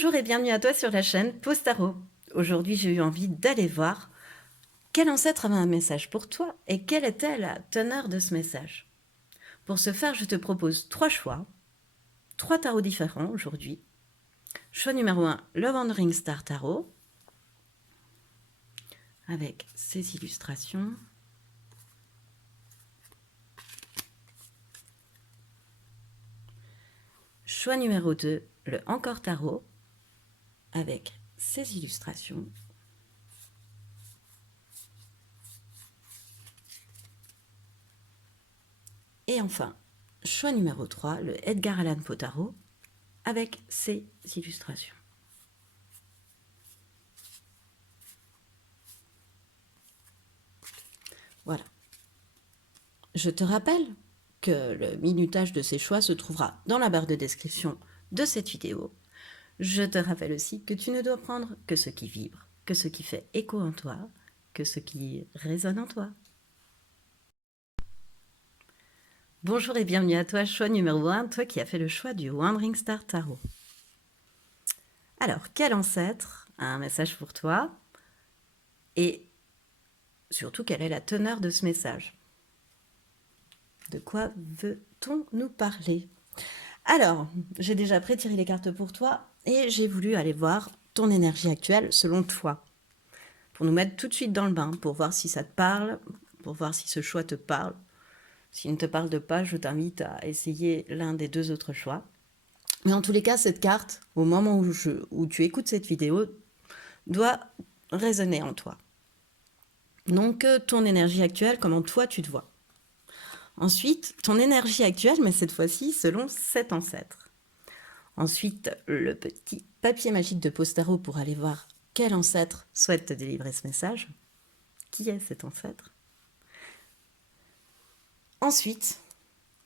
Bonjour et bienvenue à toi sur la chaîne Pause Tarot. Aujourd'hui, j'ai eu envie d'aller voir quel ancêtre avait un message pour toi et quelle était la teneur de ce message. Pour ce faire, je te propose 3 choix, 3 tarots différents aujourd'hui. Choix numéro 1, le Wandering Star Tarot, avec ses illustrations. Choix numéro 2, le Encore Tarot, avec ses illustrations. Et enfin, choix numéro 3, le Edgar Allan Poe Tarot, avec ses illustrations. Voilà. Je te rappelle que le minutage de ces choix se trouvera dans la barre de description de cette vidéo. Je te rappelle aussi que tu ne dois prendre que ce qui vibre, que ce qui fait écho en toi, que ce qui résonne en toi. Bonjour et bienvenue à toi, choix numéro 1, toi qui as fait le choix du Wandering Star Tarot. Alors, quel ancêtre a un message pour toi? Et surtout, quelle est la teneur de ce message? De quoi veut-on nous parler? Alors, j'ai déjà pré-tiré les cartes pour toi et j'ai voulu aller voir ton énergie actuelle selon toi. Pour nous mettre tout de suite dans le bain, pour voir si ça te parle, pour voir si ce choix te parle. S'il ne te parle pas, je t'invite à essayer l'un des 2 autres choix. Mais en tous les cas, cette carte, au moment où tu écoutes cette vidéo, doit résonner en toi. Donc, ton énergie actuelle, comment toi tu te vois. Ensuite, ton énergie actuelle, mais cette fois-ci selon cet ancêtre. Ensuite, le petit papier magique de Pause Tarot pour aller voir quel ancêtre souhaite te délivrer ce message. Qui est cet ancêtre? Ensuite,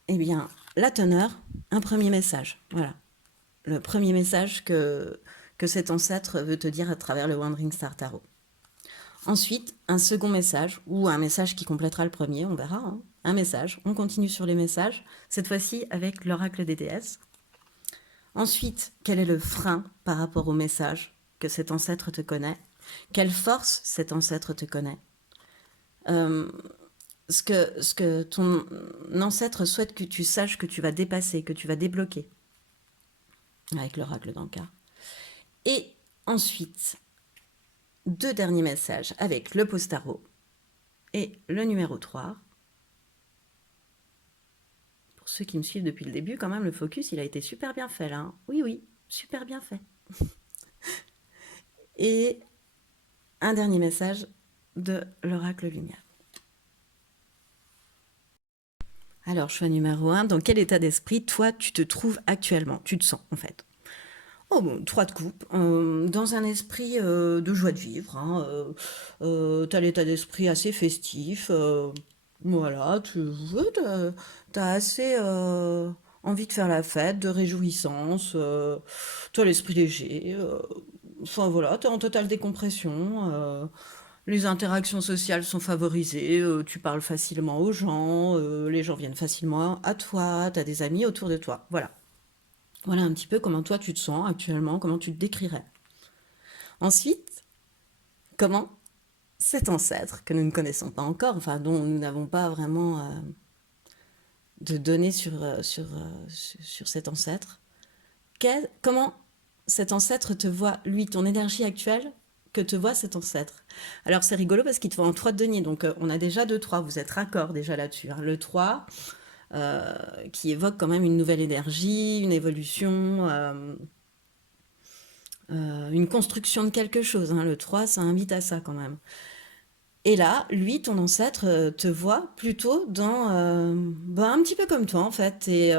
eh bien, la teneur, un premier message. Voilà. Le premier message que cet ancêtre veut te dire à travers le Wandering Star Tarot. Ensuite, un second message, ou un message qui complétera le premier, on verra. Hein. Un message, on continue sur les messages, cette fois-ci avec l'oracle des déesses. Ensuite, quel est le frein par rapport au message que cet ancêtre te connaît? Quelle force cet ancêtre te connaît? Ce que ton ancêtre souhaite que tu saches que tu vas dépasser, que tu vas débloquer. Avec l'oracle d'Ankar. Et ensuite, 2 derniers messages avec le Pause Tarot et le numéro 3. Pour ceux qui me suivent depuis le début, quand même, le focus, il a été super bien fait là. Hein. Oui, oui, super bien fait. Et un dernier message de l'oracle lumière. Alors, choix numéro 1, dans quel état d'esprit, toi, tu te trouves actuellement? Tu te sens, en fait. Oh bon, 3 de coupe, dans un esprit de joie de vivre. Hein, tu as l'état d'esprit assez festif. Voilà, tu as assez envie de faire la fête, de réjouissance. Tu as l'esprit léger. Enfin voilà, tu es en totale décompression. Les interactions sociales sont favorisées. Tu parles facilement aux gens. Les gens viennent facilement à toi. Tu as des amis autour de toi. Voilà. Voilà un petit peu comment toi tu te sens actuellement, comment tu te décrirais. Ensuite, comment cet ancêtre que nous ne connaissons pas encore, enfin dont nous n'avons pas vraiment de données sur cet ancêtre, comment cet ancêtre te voit, lui, ton énergie actuelle, que te voit cet ancêtre. Alors c'est rigolo parce qu'il te voit en 3 de denier, donc on a déjà 2-3, vous êtes raccord déjà là-dessus. Hein. Le 3, qui évoque quand même une nouvelle énergie, une évolution, une construction de quelque chose. Hein. Le 3, ça invite à ça quand même. Et là, lui, ton ancêtre, te voit plutôt dans, un petit peu comme toi en fait, et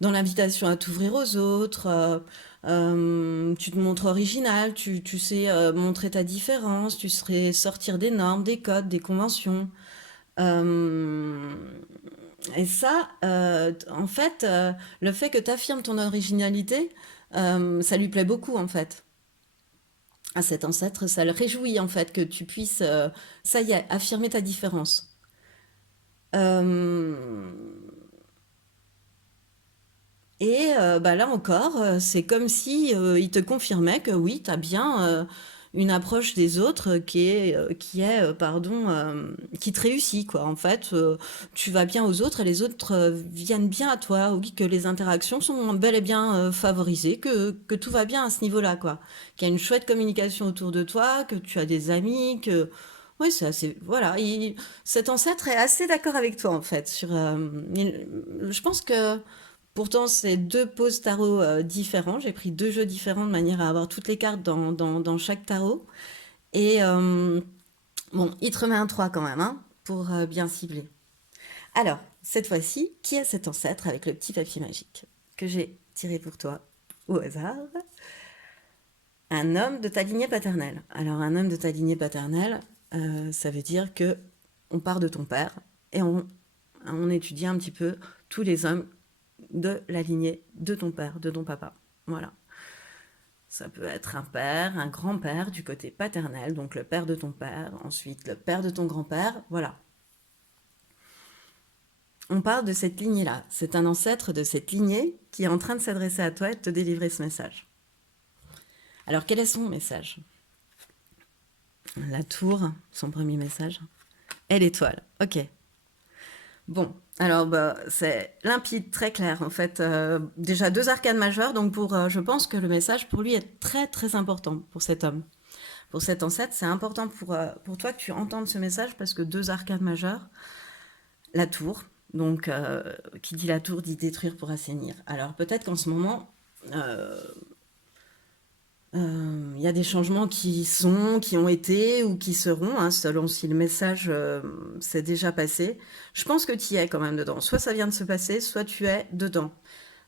dans l'invitation à t'ouvrir aux autres. Tu te montres original, tu sais montrer ta différence, tu serais sortir des normes, des codes, des conventions. Euh, et ça, en fait, le fait que tu affirmes ton originalité, ça lui plaît beaucoup en fait. À cet ancêtre, ça le réjouit en fait que tu puisses, ça y est, affirmer ta différence. Euh, et bah là encore, c'est comme si il te confirmait que oui, tu as bien une approche des autres qui te réussit, quoi. En fait, tu vas bien aux autres et les autres viennent bien à toi. Oui, que les interactions sont bel et bien favorisées, que tout va bien à ce niveau-là, quoi. Qu'il y a une chouette communication autour de toi, que tu as des amis, que... Oui, c'est assez... Voilà, cet ancêtre est assez d'accord avec toi, en fait. Je pense que... Pourtant, c'est deux poses tarot différents. J'ai pris deux jeux différents de manière à avoir toutes les cartes dans chaque tarot. Et bon, il te remet un 3 quand même, hein, pour bien cibler. Alors, cette fois-ci, qui est cet ancêtre avec le petit papier magique que j'ai tiré pour toi au hasard? Un homme de ta lignée paternelle. Alors, un homme de ta lignée paternelle, ça veut dire que on part de ton père et on étudie un petit peu tous les hommes de la lignée de ton père, de ton papa. Voilà. Ça peut être un père, un grand-père du côté paternel, donc le père de ton père, ensuite le père de ton grand-père, voilà. On parle de cette lignée-là. C'est un ancêtre de cette lignée qui est en train de s'adresser à toi et de te délivrer ce message. Alors quel est son message? La tour, son premier message. Et l'étoile, ok. Bon, alors bah, c'est limpide, très clair en fait. Déjà deux arcanes majeures, donc je pense que le message pour lui est très très important pour cet homme. Pour cet ancêtre, c'est important pour toi que tu entendes ce message parce que deux arcanes majeures, la tour, donc qui dit la tour dit détruire pour assainir. Alors peut-être qu'en ce moment, il y a des changements qui ont été ou qui seront, hein, selon si le message s'est déjà passé. Je pense que tu y es quand même dedans. Soit ça vient de se passer, soit tu es dedans.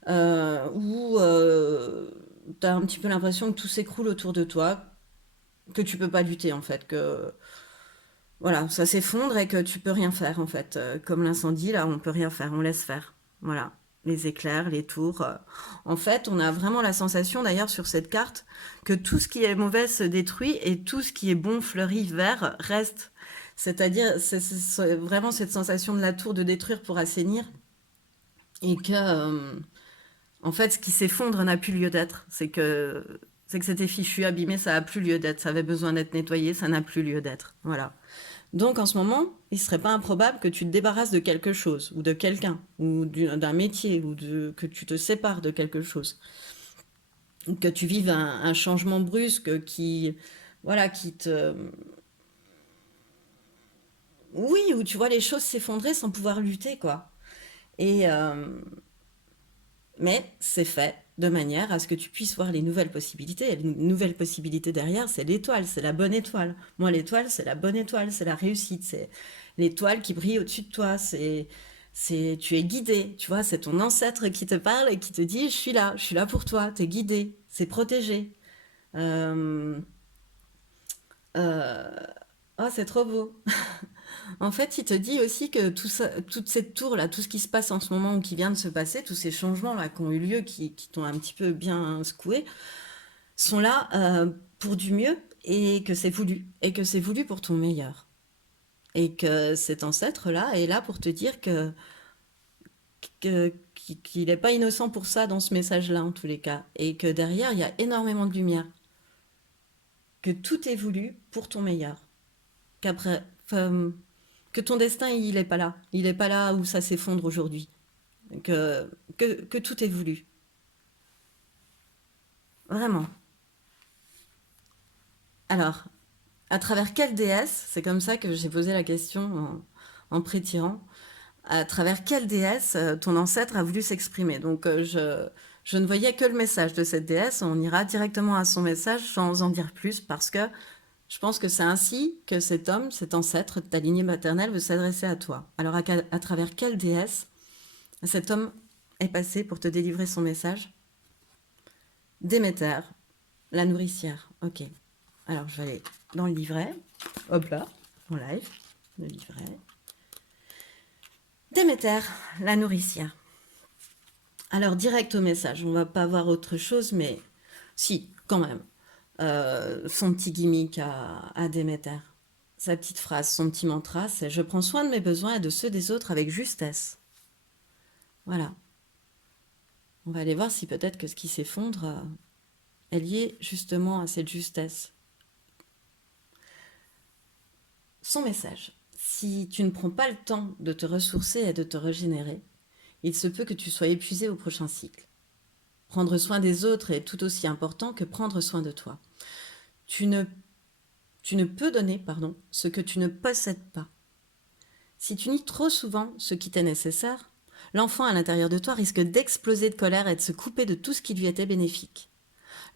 Ou tu as un petit peu l'impression que tout s'écroule autour de toi, que tu peux pas lutter en fait, que voilà, ça s'effondre et que tu peux rien faire en fait. Comme l'incendie, là, on peut rien faire, on laisse faire. Voilà, les éclairs, les tours. En fait, on a vraiment la sensation, d'ailleurs, sur cette carte, que tout ce qui est mauvais se détruit et tout ce qui est bon, fleuri, vert, reste. C'est-à-dire, c'est vraiment cette sensation de la tour de détruire pour assainir et que, en fait, ce qui s'effondre n'a plus lieu d'être. C'est que c'était fichu, abîmé, ça n'a plus lieu d'être. Ça avait besoin d'être nettoyé, ça n'a plus lieu d'être. Voilà. Donc en ce moment, il ne serait pas improbable que tu te débarrasses de quelque chose, ou de quelqu'un, ou d'un métier, que tu te sépares de quelque chose. Que tu vives un changement brusque voilà, qui te... Oui, où tu vois les choses s'effondrer sans pouvoir lutter, quoi. Et, mais c'est fait de manière à ce que tu puisses voir les nouvelles possibilités. Et les nouvelles possibilités derrière, c'est l'étoile, c'est la bonne étoile. Moi, l'étoile, c'est la bonne étoile, c'est la réussite, c'est l'étoile qui brille au-dessus de toi. Tu es guidé, tu vois, c'est ton ancêtre qui te parle et qui te dit, je suis là pour toi, t'es guidé, c'est protégé. Euh, euh, Oh, c'est trop beau. En fait, il te dit aussi que tout ça, toute cette tour-là, tout ce qui se passe en ce moment ou qui vient de se passer, tous ces changements-là qui ont eu lieu, qui t'ont un petit peu bien secoué, sont là pour du mieux et que c'est voulu. Et que c'est voulu pour ton meilleur. Et que cet ancêtre-là est là pour te dire qu'il n'est pas innocent pour ça dans ce message-là, en tous les cas. Et que derrière, il y a énormément de lumière. Que tout est voulu pour ton meilleur. Qu'après, que ton destin, il n'est pas là. Il n'est pas là où ça s'effondre aujourd'hui. Que tout est voulu. Vraiment. Alors, à travers quelle déesse, c'est comme ça que j'ai posé la question en pré-tirant, à travers quelle déesse ton ancêtre a voulu s'exprimer. Donc, je ne voyais que le message de cette déesse. On ira directement à son message sans en dire plus parce que je pense que c'est ainsi que cet homme, cet ancêtre de ta lignée maternelle veut s'adresser à toi. Alors, à travers quelle déesse cet homme est passé pour te délivrer son message? Déméter, la nourricière. Ok. Alors, je vais aller dans le livret. Hop là, en live. Le livret. Déméter, la nourricière. Alors, direct au message. On va pas voir autre chose, mais si, quand même. Son petit gimmick à Déméter. Sa petite phrase, son petit mantra, c'est « Je prends soin de mes besoins et de ceux des autres avec justesse ». Voilà. On va aller voir si peut-être que ce qui s'effondre est lié justement à cette justesse. Son message. Si tu ne prends pas le temps de te ressourcer et de te régénérer, il se peut que tu sois épuisé au prochain cycle. Prendre soin des autres est tout aussi important que prendre soin de toi. Tu ne, tu ne peux donner, ce que tu ne possèdes pas. Si tu nies trop souvent ce qui t'est nécessaire, l'enfant à l'intérieur de toi risque d'exploser de colère et de se couper de tout ce qui lui était bénéfique.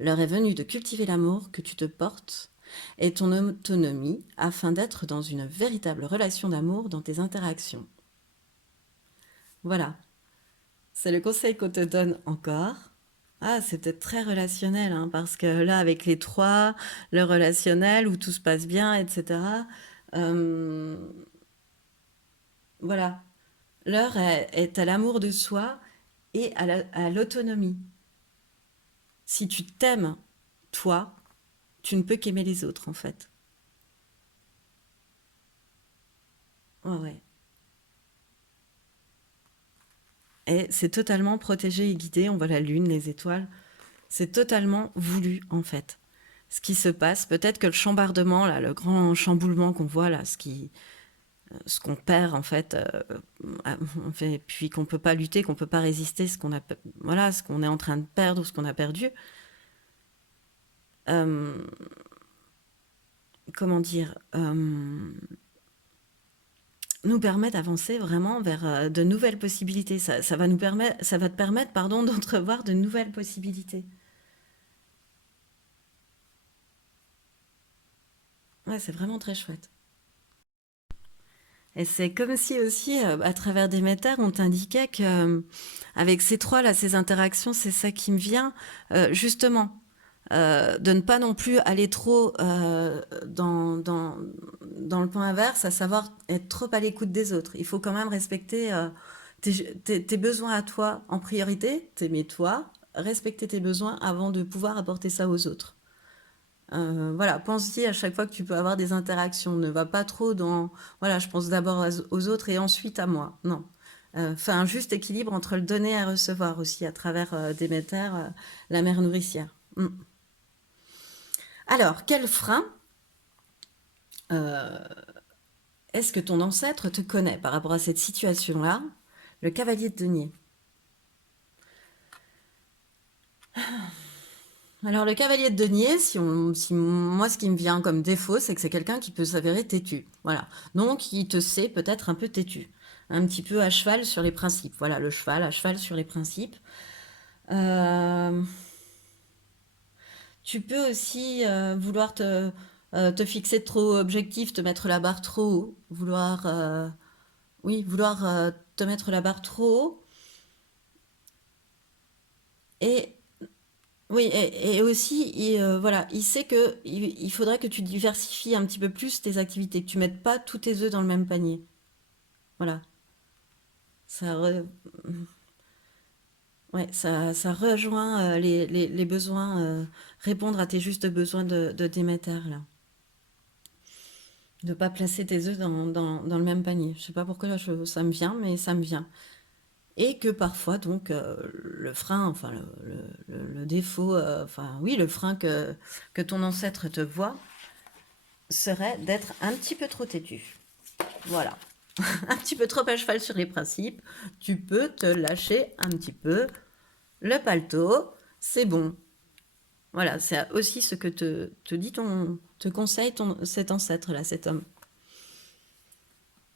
L'heure est venue de cultiver l'amour que tu te portes et ton autonomie afin d'être dans une véritable relation d'amour dans tes interactions. Voilà, c'est le conseil qu'on te donne encore. Ah, c'est peut-être très relationnel, hein, parce que là, avec les trois, le relationnel, où tout se passe bien, etc., euh, voilà, l'heure est à l'amour de soi et à l'autonomie. Si tu t'aimes, toi, tu ne peux qu'aimer les autres, en fait. Ouais, ouais. Et c'est totalement protégé et guidé. On voit la lune, les étoiles. C'est totalement voulu, en fait. Ce qui se passe, peut-être que le chambardement, là, le grand chamboulement qu'on voit là, ce qu'on perd en fait, puis qu'on peut pas lutter, qu'on peut pas résister, voilà, ce qu'on est en train de perdre ou ce qu'on a perdu. Euh, comment dire, nous permet d'avancer vraiment vers de nouvelles possibilités. Ça va te permettre, pardon, d'entrevoir de nouvelles possibilités. Ouais, c'est vraiment très chouette. Et c'est comme si aussi, à travers des métères, on t'indiquait que, avec ces trois là, ces interactions, c'est ça qui me vient, justement, de ne pas non plus aller trop dans le point inverse, à savoir être trop à l'écoute des autres. Il faut quand même respecter tes besoins à toi en priorité, t'aimer toi, respecter tes besoins avant de pouvoir apporter ça aux autres. Voilà, pense-y à chaque fois que tu peux avoir des interactions. Ne va pas trop dans, voilà, je pense d'abord aux autres et ensuite à moi. Non. Fais un juste équilibre entre le donner et le recevoir aussi à travers Déméter, la mère nourricière. Mm. Alors, quel frein est-ce que ton ancêtre te connaît par rapport à cette situation-là? Le cavalier de denier. Alors, le cavalier de denier, si moi, ce qui me vient comme défaut, c'est que c'est quelqu'un qui peut s'avérer têtu. Voilà. Donc, il te sait peut-être un peu têtu. Un petit peu à cheval sur les principes. Voilà, le cheval, à cheval sur les principes. Euh, Tu peux aussi vouloir te fixer trop objectif, te mettre la barre trop haut. Vouloir te mettre la barre trop haut. Et oui, et aussi, voilà, il sait que il faudrait que tu diversifies un petit peu plus tes activités, que tu mettes pas tous tes œufs dans le même panier. Voilà, ça, ouais, ça rejoint les besoins, répondre à tes justes besoins de Déméter, là. De pas placer tes œufs dans le même panier. Je sais pas pourquoi là, ça me vient, mais ça me vient. Et que parfois, donc, le frein, enfin, le défaut, enfin, oui, le frein que ton ancêtre te voit, serait d'être un petit peu trop têtu. Voilà. Un petit peu trop à cheval sur les principes. Tu peux te lâcher un petit peu le paletot. C'est bon. Voilà, c'est aussi ce que te dit te conseille cet ancêtre-là, cet homme.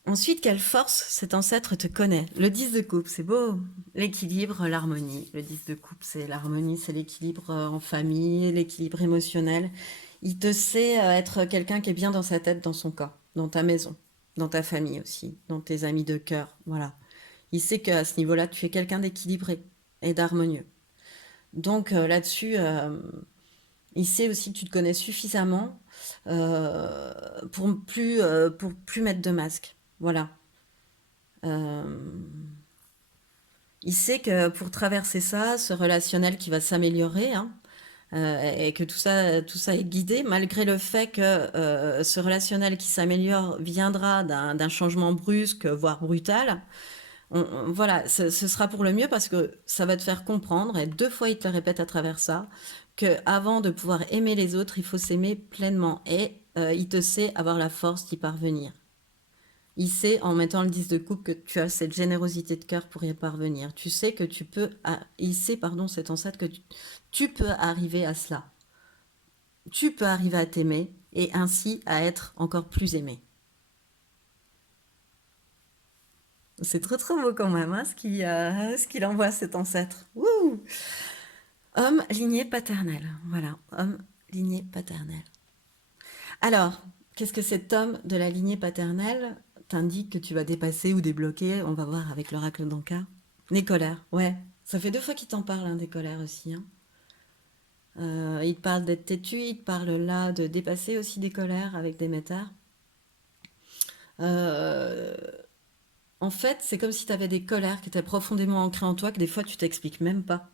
Ensuite, quelle force cet ancêtre te connaît? Le 10 de coupe, c'est beau. L'équilibre, l'harmonie. Le 10 de coupe, c'est l'harmonie, c'est l'équilibre en famille, l'équilibre émotionnel. Il te sait être quelqu'un qui est bien dans sa tête, dans son corps, dans ta maison, dans ta famille aussi, dans tes amis de cœur. Voilà. Il sait qu'à ce niveau-là, tu es quelqu'un d'équilibré et d'harmonieux. Donc là-dessus, il sait aussi que tu te connais suffisamment pour plus mettre de masque. Voilà. Euh, il sait que pour traverser ça, ce relationnel qui va s'améliorer, hein, et que tout ça est guidé, malgré le fait que ce relationnel qui s'améliore viendra d'un changement brusque, voire brutal. Voilà, ce sera pour le mieux parce que ça va te faire comprendre, et 2 fois il te le répète à travers ça, que avant de pouvoir aimer les autres, il faut s'aimer pleinement. Et il te sait avoir la force d'y parvenir. Il sait, en mettant le 10 de coupe, que tu as cette générosité de cœur pour y parvenir. Tu sais que tu peux... Il sait, pardon, cet ancêtre, que tu peux arriver à cela. Tu peux arriver à t'aimer et ainsi à être encore plus aimé. C'est trop trop beau quand même, hein, ce qu'il envoie cet ancêtre. Wouh. Homme lignée paternelle. Voilà, homme lignée paternelle. Alors, qu'est-ce que cet homme de la lignée paternelle t'indique que tu vas dépasser ou débloquer? On va voir avec l'oracle d'Anka. Les colères, ouais. Ça fait 2 fois qu'il t'en parle, hein, des colères aussi, hein. Il te parle d'être têtu, il te parle là de dépasser aussi des colères avec des métars. Euh, En fait, c'est comme si tu avais des colères qui étaient profondément ancrées en toi, que des fois tu t'expliques même pas,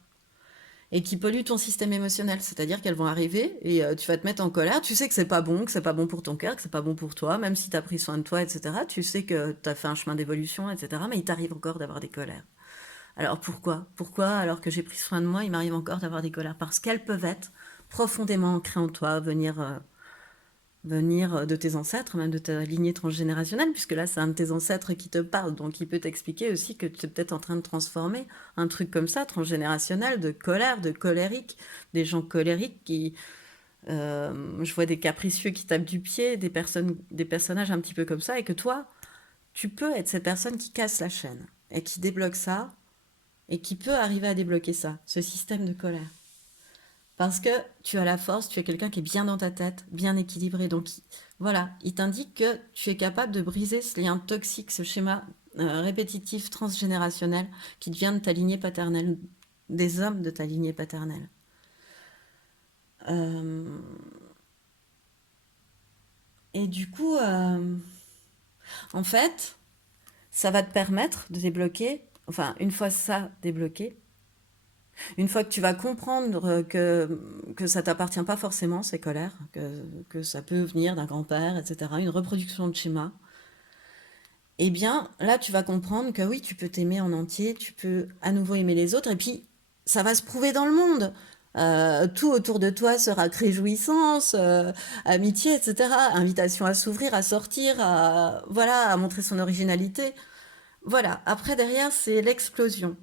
et qui polluent ton système émotionnel. C'est-à-dire qu'elles vont arriver et tu vas te mettre en colère. Tu sais que c'est pas bon pour ton cœur, que c'est pas bon pour toi, même si tu as pris soin de toi, etc. Tu sais que tu as fait un chemin d'évolution, etc. Mais il t'arrive encore d'avoir des colères. Alors pourquoi? Pourquoi, alors que j'ai pris soin de moi, il m'arrive encore d'avoir des colères? Parce qu'elles peuvent être profondément ancrées en toi, venir de tes ancêtres, même de ta lignée transgénérationnelle, puisque là, c'est un de tes ancêtres qui te parle. Donc, il peut t'expliquer aussi que tu es peut-être en train de transformer un truc comme ça, transgénérationnel, de colère, de colérique, des gens colériques qui... je vois des capricieux qui tapent du pied, des personnages un petit peu comme ça, et que toi, tu peux être cette personne qui casse la chaîne, et qui débloque ça, et qui peut arriver à débloquer ça, ce système de colère. Parce que tu as la force, tu es quelqu'un qui est bien dans ta tête, bien équilibré. Donc voilà, il t'indique que tu es capable de briser ce lien toxique, ce schéma répétitif transgénérationnel qui vient de ta lignée paternelle, des hommes de ta lignée paternelle. Euh, et du coup, en fait, ça va te permettre de débloquer, enfin, une fois ça débloqué, une fois que tu vas comprendre que ça t'appartient pas forcément, ces colères, que ça peut venir d'un grand-père, etc., une reproduction de schéma, eh bien, là, tu vas comprendre que oui, tu peux t'aimer en entier, tu peux à nouveau aimer les autres, et puis ça va se prouver dans le monde. Tout autour de toi sera réjouissance, amitié, etc. Invitation à s'ouvrir, à sortir, voilà, à montrer son originalité. Voilà. Après, derrière, c'est l'explosion.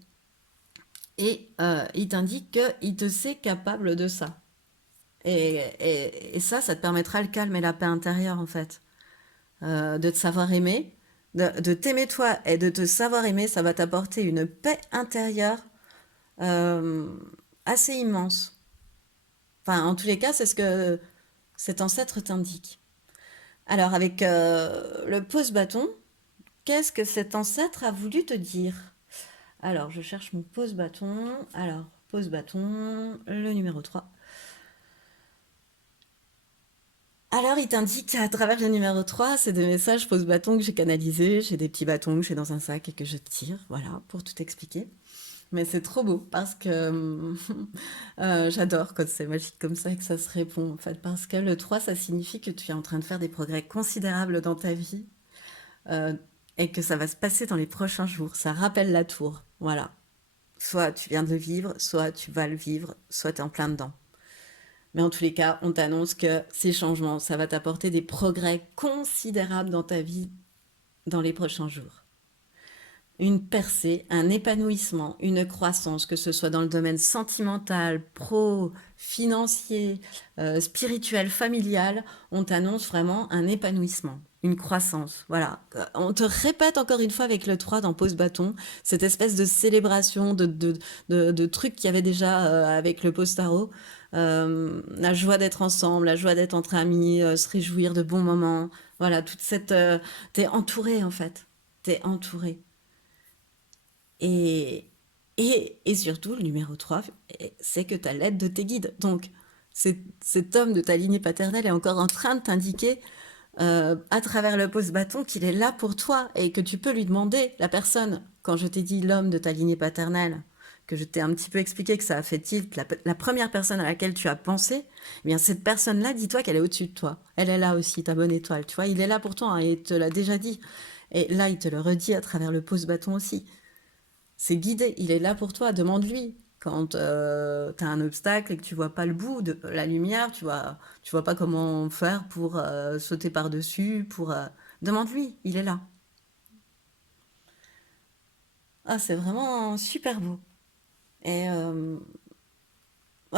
Et il t'indique qu'il te sait capable de ça. Et ça te permettra le calme et la paix intérieure, en fait. De te savoir aimer, de t'aimer toi et de te savoir aimer, ça va t'apporter une paix intérieure euh, assez immense. Enfin, en tous les cas, c'est ce que cet ancêtre t'indique. Alors, avec le pose-bâton, qu'est-ce que cet ancêtre a voulu te dire? Alors, je cherche mon pose-bâton. Alors, pose-bâton, le numéro 3. Alors, il t'indique à travers le numéro 3, c'est des messages pose-bâton que j'ai canalisés. J'ai des petits bâtons que j'ai dans un sac et que je tire, voilà, pour tout expliquer. Mais c'est trop beau parce que j'adore quand c'est magique comme ça et que ça se répond, en fait. Parce que le 3, ça signifie que tu es en train de faire des progrès considérables dans ta vie euh, et que ça va se passer dans les prochains jours. Ça rappelle la tour, voilà. Soit tu viens de le vivre, soit tu vas le vivre, soit tu es en plein dedans. Mais en tous les cas, on t'annonce que ces changements, ça va t'apporter des progrès considérables dans ta vie dans les prochains jours. Une percée, un épanouissement, une croissance, que ce soit dans le domaine sentimental, pro, financier, spirituel, familial, on t'annonce vraiment un épanouissement, une croissance. Voilà. On te répète encore une fois avec le 3 dans Pose Bâton, cette espèce de célébration, de trucs qu'il y avait déjà avec le Pose Tarot. La joie d'être ensemble, la joie d'être entre amis, se réjouir de bons moments. Voilà, toute cette... t'es entouré en fait. T'es entouré. Et, et surtout, le numéro 3, c'est que tu as l'aide de tes guides. Donc, cet homme de ta lignée paternelle est encore en train de t'indiquer à travers le pose-bâton qu'il est là pour toi et que tu peux lui demander, la personne, quand je t'ai dit l'homme de ta lignée paternelle, que je t'ai un petit peu expliqué que ça a fait tilt, la première personne à laquelle tu as pensé, eh bien cette personne-là, dis-toi qu'elle est au-dessus de toi. Elle est là aussi, ta bonne étoile. Tu vois, il est là pour toi hein, et il te l'a déjà dit. Et là, il te le redit à travers le pose-bâton aussi. C'est guidé, il est là pour toi, demande-lui. Quand tu as un obstacle et que tu vois pas le bout de la lumière, tu vois pas comment faire pour sauter par-dessus, demande-lui, il est là. Ah, c'est vraiment super beau. Et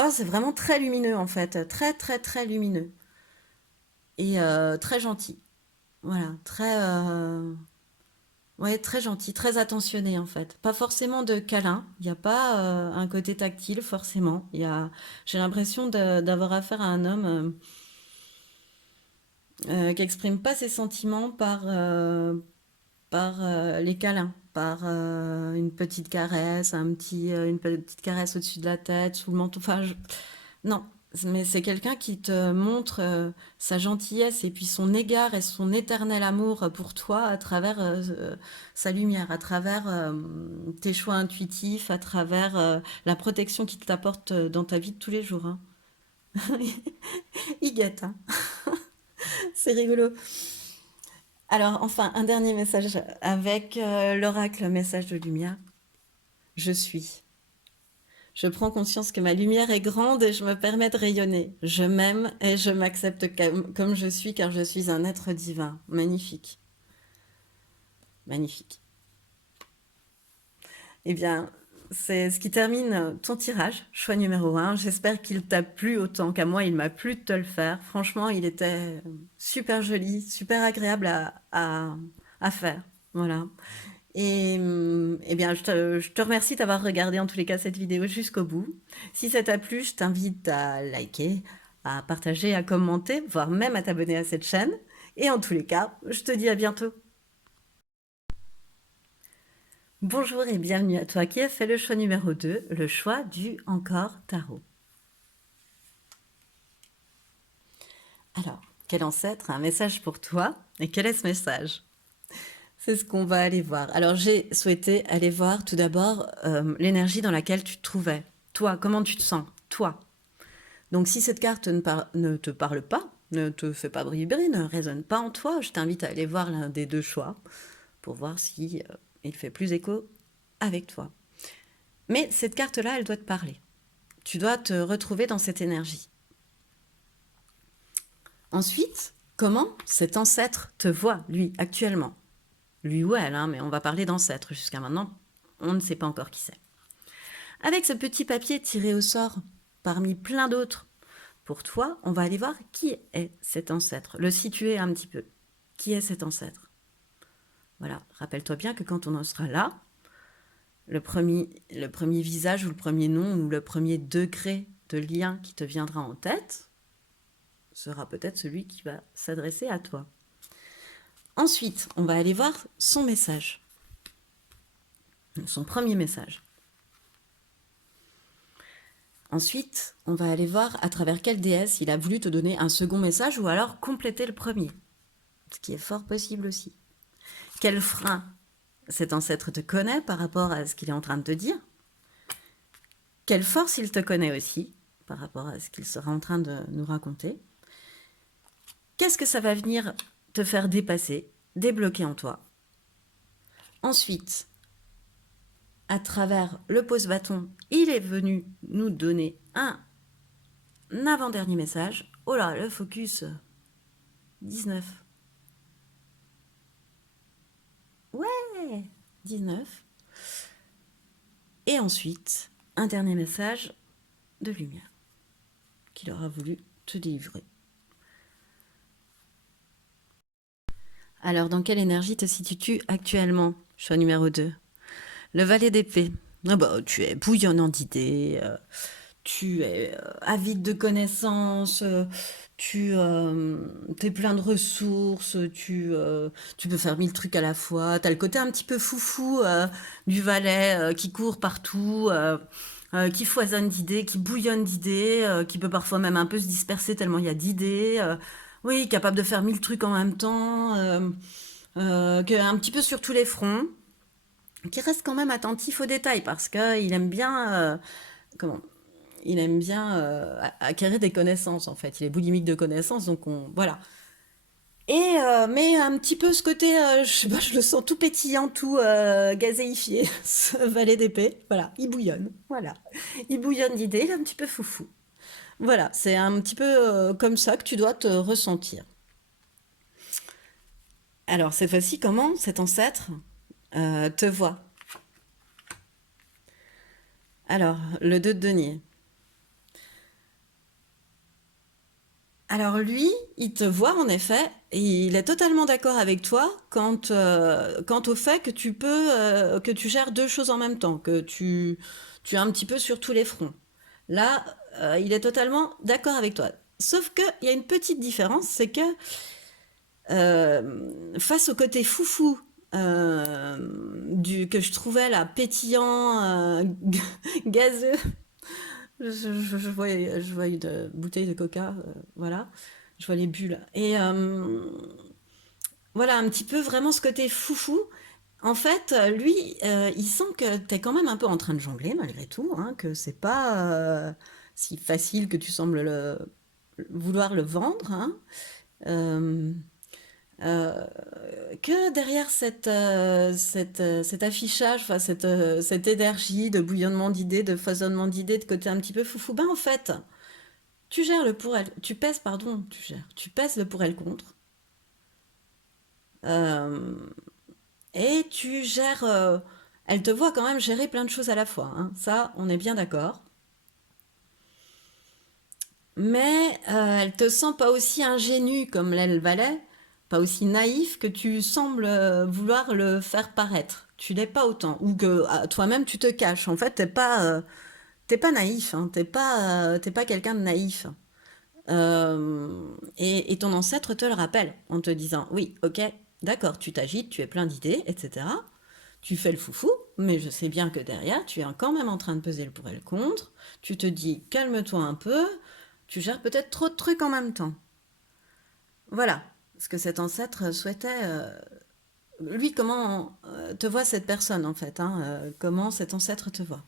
c'est vraiment très lumineux en fait, très très très lumineux et très gentil. Voilà, ouais, très gentil, très attentionné en fait. Pas forcément de câlin, il n'y a pas un côté tactile forcément. J'ai l'impression d'avoir affaire à un homme qui exprime pas ses sentiments par les câlins, par une petite caresse, une petite caresse au-dessus de la tête, sous le menton. Non, mais c'est quelqu'un qui te montre sa gentillesse et puis son égard et son éternel amour pour toi à travers sa lumière, à travers tes choix intuitifs, à travers la protection qu'il t'apporte dans ta vie de tous les jours, hein. Il guette, hein. C'est rigolo. Alors, enfin, un dernier message avec l'oracle message de lumière. Je suis. Je prends conscience que ma lumière est grande et je me permets de rayonner. Je m'aime et je m'accepte comme je suis car je suis un être divin. Magnifique. Magnifique. Eh bien, c'est ce qui termine ton tirage, choix numéro un. J'espère qu'il t'a plu autant qu'à moi, il m'a plu de te le faire. Franchement, il était super joli, super agréable à faire. Voilà. Et eh bien, je te remercie d'avoir regardé en tous les cas cette vidéo jusqu'au bout. Si ça t'a plu, je t'invite à liker, à partager, à commenter, voire même à t'abonner à cette chaîne. Et en tous les cas, je te dis à bientôt. Bonjour et bienvenue à toi qui as fait le choix numéro 2, le choix du Encore Tarot. Alors, quel ancêtre a un message pour toi et quel est ce message? C'est ce qu'on va aller voir. Alors, j'ai souhaité aller voir tout d'abord l'énergie dans laquelle tu te trouvais. Toi, comment tu te sens? Toi. Donc, si cette carte ne te parle pas, ne te fait pas vibrer, ne résonne pas en toi, je t'invite à aller voir l'un des deux choix pour voir si il fait plus écho avec toi. Mais cette carte-là, elle doit te parler. Tu dois te retrouver dans cette énergie. Ensuite, comment cet ancêtre te voit, lui, actuellement? Lui ou elle, hein, mais on va parler d'ancêtre. Jusqu'à maintenant, on ne sait pas encore qui c'est. Avec ce petit papier tiré au sort, parmi plein d'autres, pour toi, on va aller voir qui est cet ancêtre, le situer un petit peu. Qui est cet ancêtre? Voilà, rappelle-toi bien que quand on en sera là, le premier visage ou le premier nom ou le premier degré de lien qui te viendra en tête sera peut-être celui qui va s'adresser à toi. Ensuite, on va aller voir son message, son premier message. Ensuite, on va aller voir à travers quelle déesse il a voulu te donner un second message ou alors compléter le premier, ce qui est fort possible aussi. Quel frein cet ancêtre te connaît par rapport à ce qu'il est en train de te dire? Quelle force il te connaît aussi par rapport à ce qu'il sera en train de nous raconter? Qu'est-ce que ça va venir te faire dépasser, débloquer en toi? Ensuite, à travers le pose-bâton, il est venu nous donner un avant-dernier message. Oh là, le focus 19. Ouais, 19. Et ensuite, un dernier message de lumière qu'il aura voulu te délivrer. Alors, dans quelle énergie te situes-tu actuellement? Choix numéro 2. Le valet d'épée. Ah bah, tu es bouillonnant d'idées, tu es avide de connaissances, tu es plein de ressources, tu peux faire mille trucs à la fois. Tu as le côté un petit peu foufou du valet qui court partout, qui foisonne d'idées, qui bouillonne d'idées, qui peut parfois même un peu se disperser tellement il y a d'idées. Oui, capable de faire mille trucs en même temps, un petit peu sur tous les fronts, qui reste quand même attentif aux détails parce qu'il aime bien, comment, il aime bien acquérir des connaissances en fait. Il est boulimique de connaissances, donc voilà. Mais un petit peu ce côté, je sais pas, je le sens tout pétillant, tout gazéifié, ce valet d'épée. Voilà, il bouillonne. Voilà. Il bouillonne d'idées, il est un petit peu foufou. Voilà, c'est un petit peu comme ça que tu dois te ressentir. Alors, cette fois-ci, comment cet ancêtre te voit? Alors, le 2 de denier. Alors lui, il te voit en effet, et il est totalement d'accord avec toi quant au fait que que tu gères deux choses en même temps, tu es un petit peu sur tous les fronts. Là, il est totalement d'accord avec toi. Sauf qu'il y a une petite différence, c'est que face au côté foufou que je trouvais là pétillant, gazeux, je vois une bouteille de coca, voilà. Je vois les bulles. Et voilà, un petit peu vraiment ce côté foufou. En fait, lui, il sent que tu es quand même un peu en train de jongler malgré tout, hein, que c'est pas si facile que tu sembles vouloir le vendre. Hein. Euh, euh, que derrière cet affichage, enfin, cette énergie de bouillonnement d'idées, de foisonnement d'idées, de côté un petit peu foufou, ben en fait, tu gères le pour elle, tu pèses, pardon, tu pèses le pour elle contre, euh, et tu gères, elle te voit quand même gérer plein de choses à la fois, hein. Ça, on est bien d'accord. Mais elle te sent pas aussi ingénue comme elle valait, pas aussi naïf que tu sembles vouloir le faire paraître. Tu l'es pas autant, ou que toi-même tu te caches. En fait, t'es pas naïf, hein. T'es pas quelqu'un de naïf. Et ton ancêtre te le rappelle en te disant, oui, ok, d'accord, tu t'agites, tu es plein d'idées, etc. Tu fais le foufou, mais je sais bien que derrière, tu es quand même en train de peser le pour et le contre. Tu te dis, calme-toi un peu, tu gères peut-être trop de trucs en même temps. Voilà ce que cet ancêtre souhaitait. Lui, comment te voit cette personne en fait, hein, comment cet ancêtre te voit.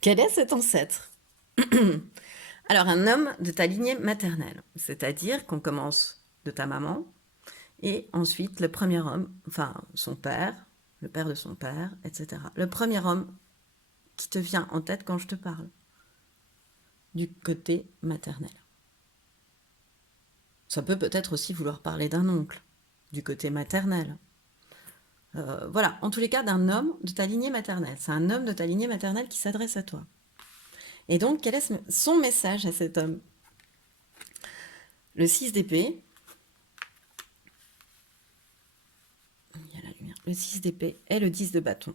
Quel est cet ancêtre? Alors, un homme de ta lignée maternelle, c'est-à-dire qu'on commence de ta maman, et ensuite le premier homme, enfin son père, le père de son père, etc. Le premier homme qui te vient en tête quand je te parle, du côté maternel. Ça peut peut-être aussi vouloir parler d'un oncle, du côté maternel. Voilà, en tous les cas, d'un homme de ta lignée maternelle. C'est un homme de ta lignée maternelle qui s'adresse à toi. Et donc, quel est son message à cet homme? Le 6 d'épée. Il y a la lumière. Le 6 d'épée et le 10 de bâton.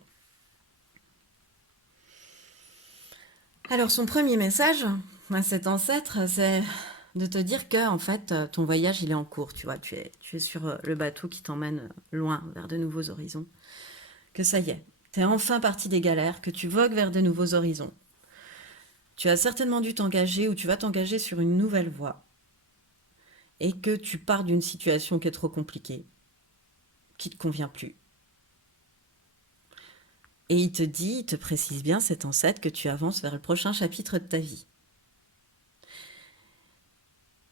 Alors, son premier message à cet ancêtre, c'est de te dire que, en fait, ton voyage, il est en cours. Tu vois, tu es sur le bateau qui t'emmène loin, vers de nouveaux horizons. Que ça y est, tu es enfin parti des galères, que tu vogues vers de nouveaux horizons. Tu as certainement dû t'engager ou tu vas t'engager sur une nouvelle voie et que tu pars d'une situation qui est trop compliquée, qui ne te convient plus. Et il te précise bien, cet ancêtre, que tu avances vers le prochain chapitre de ta vie.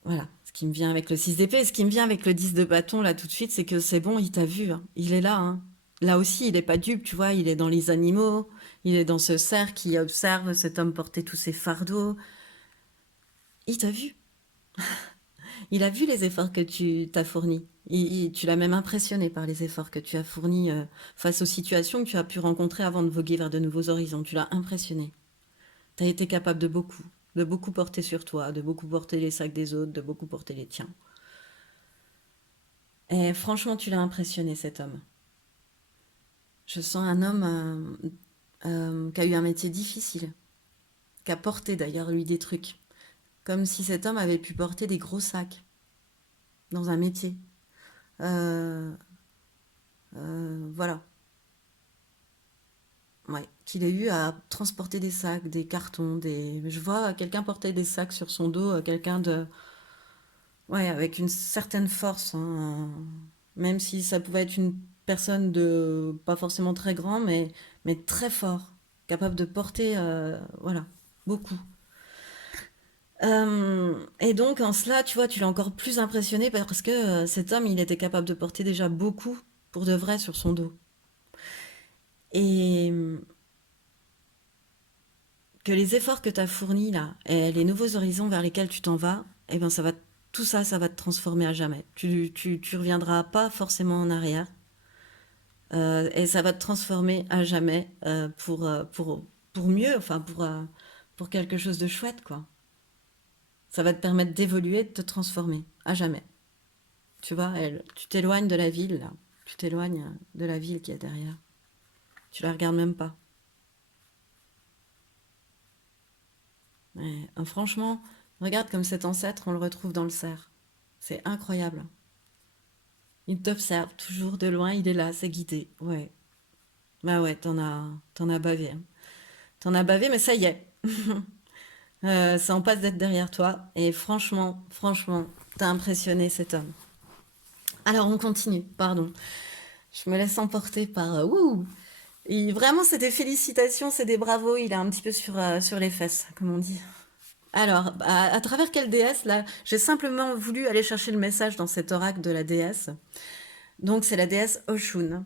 Voilà, ce qui me vient avec le 6 d'épée, ce qui me vient avec le 10 de bâton, là, tout de suite, c'est que c'est bon, il t'a vu, hein. Il est là, hein. Là aussi, il n'est pas dupe, tu vois, il est dans les animaux, il est dans ce cerf qui observe cet homme porter tous ses fardeaux. Il t'a vu. Il a vu les efforts que tu t'as fournis. Tu l'as même impressionné par les efforts que tu as fournis face aux situations que tu as pu rencontrer avant de voguer vers de nouveaux horizons. Tu l'as impressionné. Tu as été capable de beaucoup porter sur toi, de beaucoup porter les sacs des autres, de beaucoup porter les tiens. Et franchement, tu l'as impressionné, cet homme. Je sens un homme qui a eu un métier difficile, qui a porté d'ailleurs, lui, des trucs. Comme si cet homme avait pu porter des gros sacs dans un métier. Euh, voilà. Ouais, qu'il ait eu à transporter des sacs, des cartons, des... Je vois quelqu'un porter des sacs sur son dos, quelqu'un de... Ouais, avec une certaine force, hein, même si ça pouvait être une personne de... pas forcément très grand, mais très fort, capable de porter, voilà, beaucoup. Et donc, en cela, tu vois, tu l'as encore plus impressionné parce que cet homme, il était capable de porter déjà beaucoup pour de vrai sur son dos. Et que les efforts que tu as fournis là, et les nouveaux horizons vers lesquels tu t'en vas, eh ben tout ça, ça va te transformer à jamais. Tu reviendras pas forcément en arrière, et ça va te transformer à jamais pour mieux, enfin pour quelque chose de chouette, quoi. Ça va te permettre d'évoluer, de te transformer à jamais. Tu vois, tu t'éloignes de la ville là, tu t'éloignes de la ville qui est derrière. Tu la regardes même pas. Mais, franchement, regarde comme cet ancêtre, on le retrouve dans le cerf. C'est incroyable. Il t'observe toujours de loin, il est là, c'est guidé. Ouais. Bah ouais, t'en as bavé, hein. T'en as bavé, mais ça y est. Ça en passe d'être derrière toi. Et franchement, t'as impressionné cet homme. Alors on continue, pardon. Je me laisse emporter par... ouh. Et vraiment, c'est des félicitations, c'est des bravos. Il est un petit peu sur les fesses, comme on dit. Alors, à travers quelle déesse, là? J'ai simplement voulu aller chercher le message dans cet oracle de la déesse. Donc, c'est la déesse Oshun,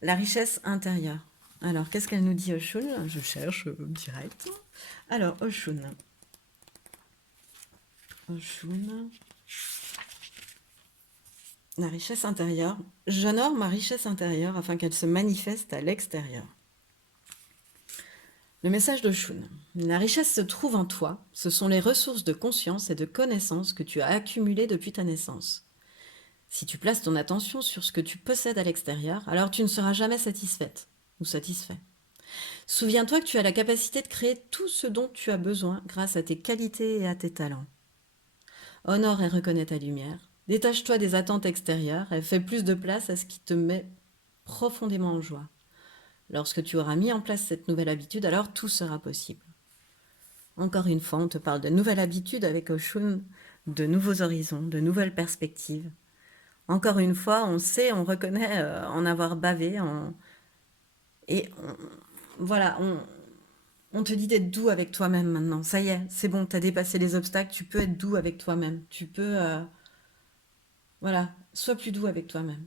la richesse intérieure. Alors, qu'est-ce qu'elle nous dit, Oshun? Je cherche direct. Alors, Oshun. Oshun. La richesse intérieure. J'honore ma richesse intérieure afin qu'elle se manifeste à l'extérieur. Le message de Shun. La richesse se trouve en toi. Ce sont les ressources de conscience et de connaissances que tu as accumulées depuis ta naissance. Si tu places ton attention sur ce que tu possèdes à l'extérieur, alors tu ne seras jamais satisfaite ou satisfait. Souviens-toi que tu as la capacité de créer tout ce dont tu as besoin grâce à tes qualités et à tes talents. Honore et reconnais ta lumière. Détache-toi des attentes extérieures et fais plus de place à ce qui te met profondément en joie. Lorsque tu auras mis en place cette nouvelle habitude, alors tout sera possible. Encore une fois, on te parle de nouvelles habitudes avec Oshun, de nouveaux horizons, de nouvelles perspectives. Encore une fois, on sait, on reconnaît en avoir bavé. Et voilà, on te dit d'être doux avec toi-même maintenant. Ça y est, c'est bon, tu as dépassé les obstacles, tu peux être doux avec toi-même. Tu peux... voilà, sois plus doux avec toi-même.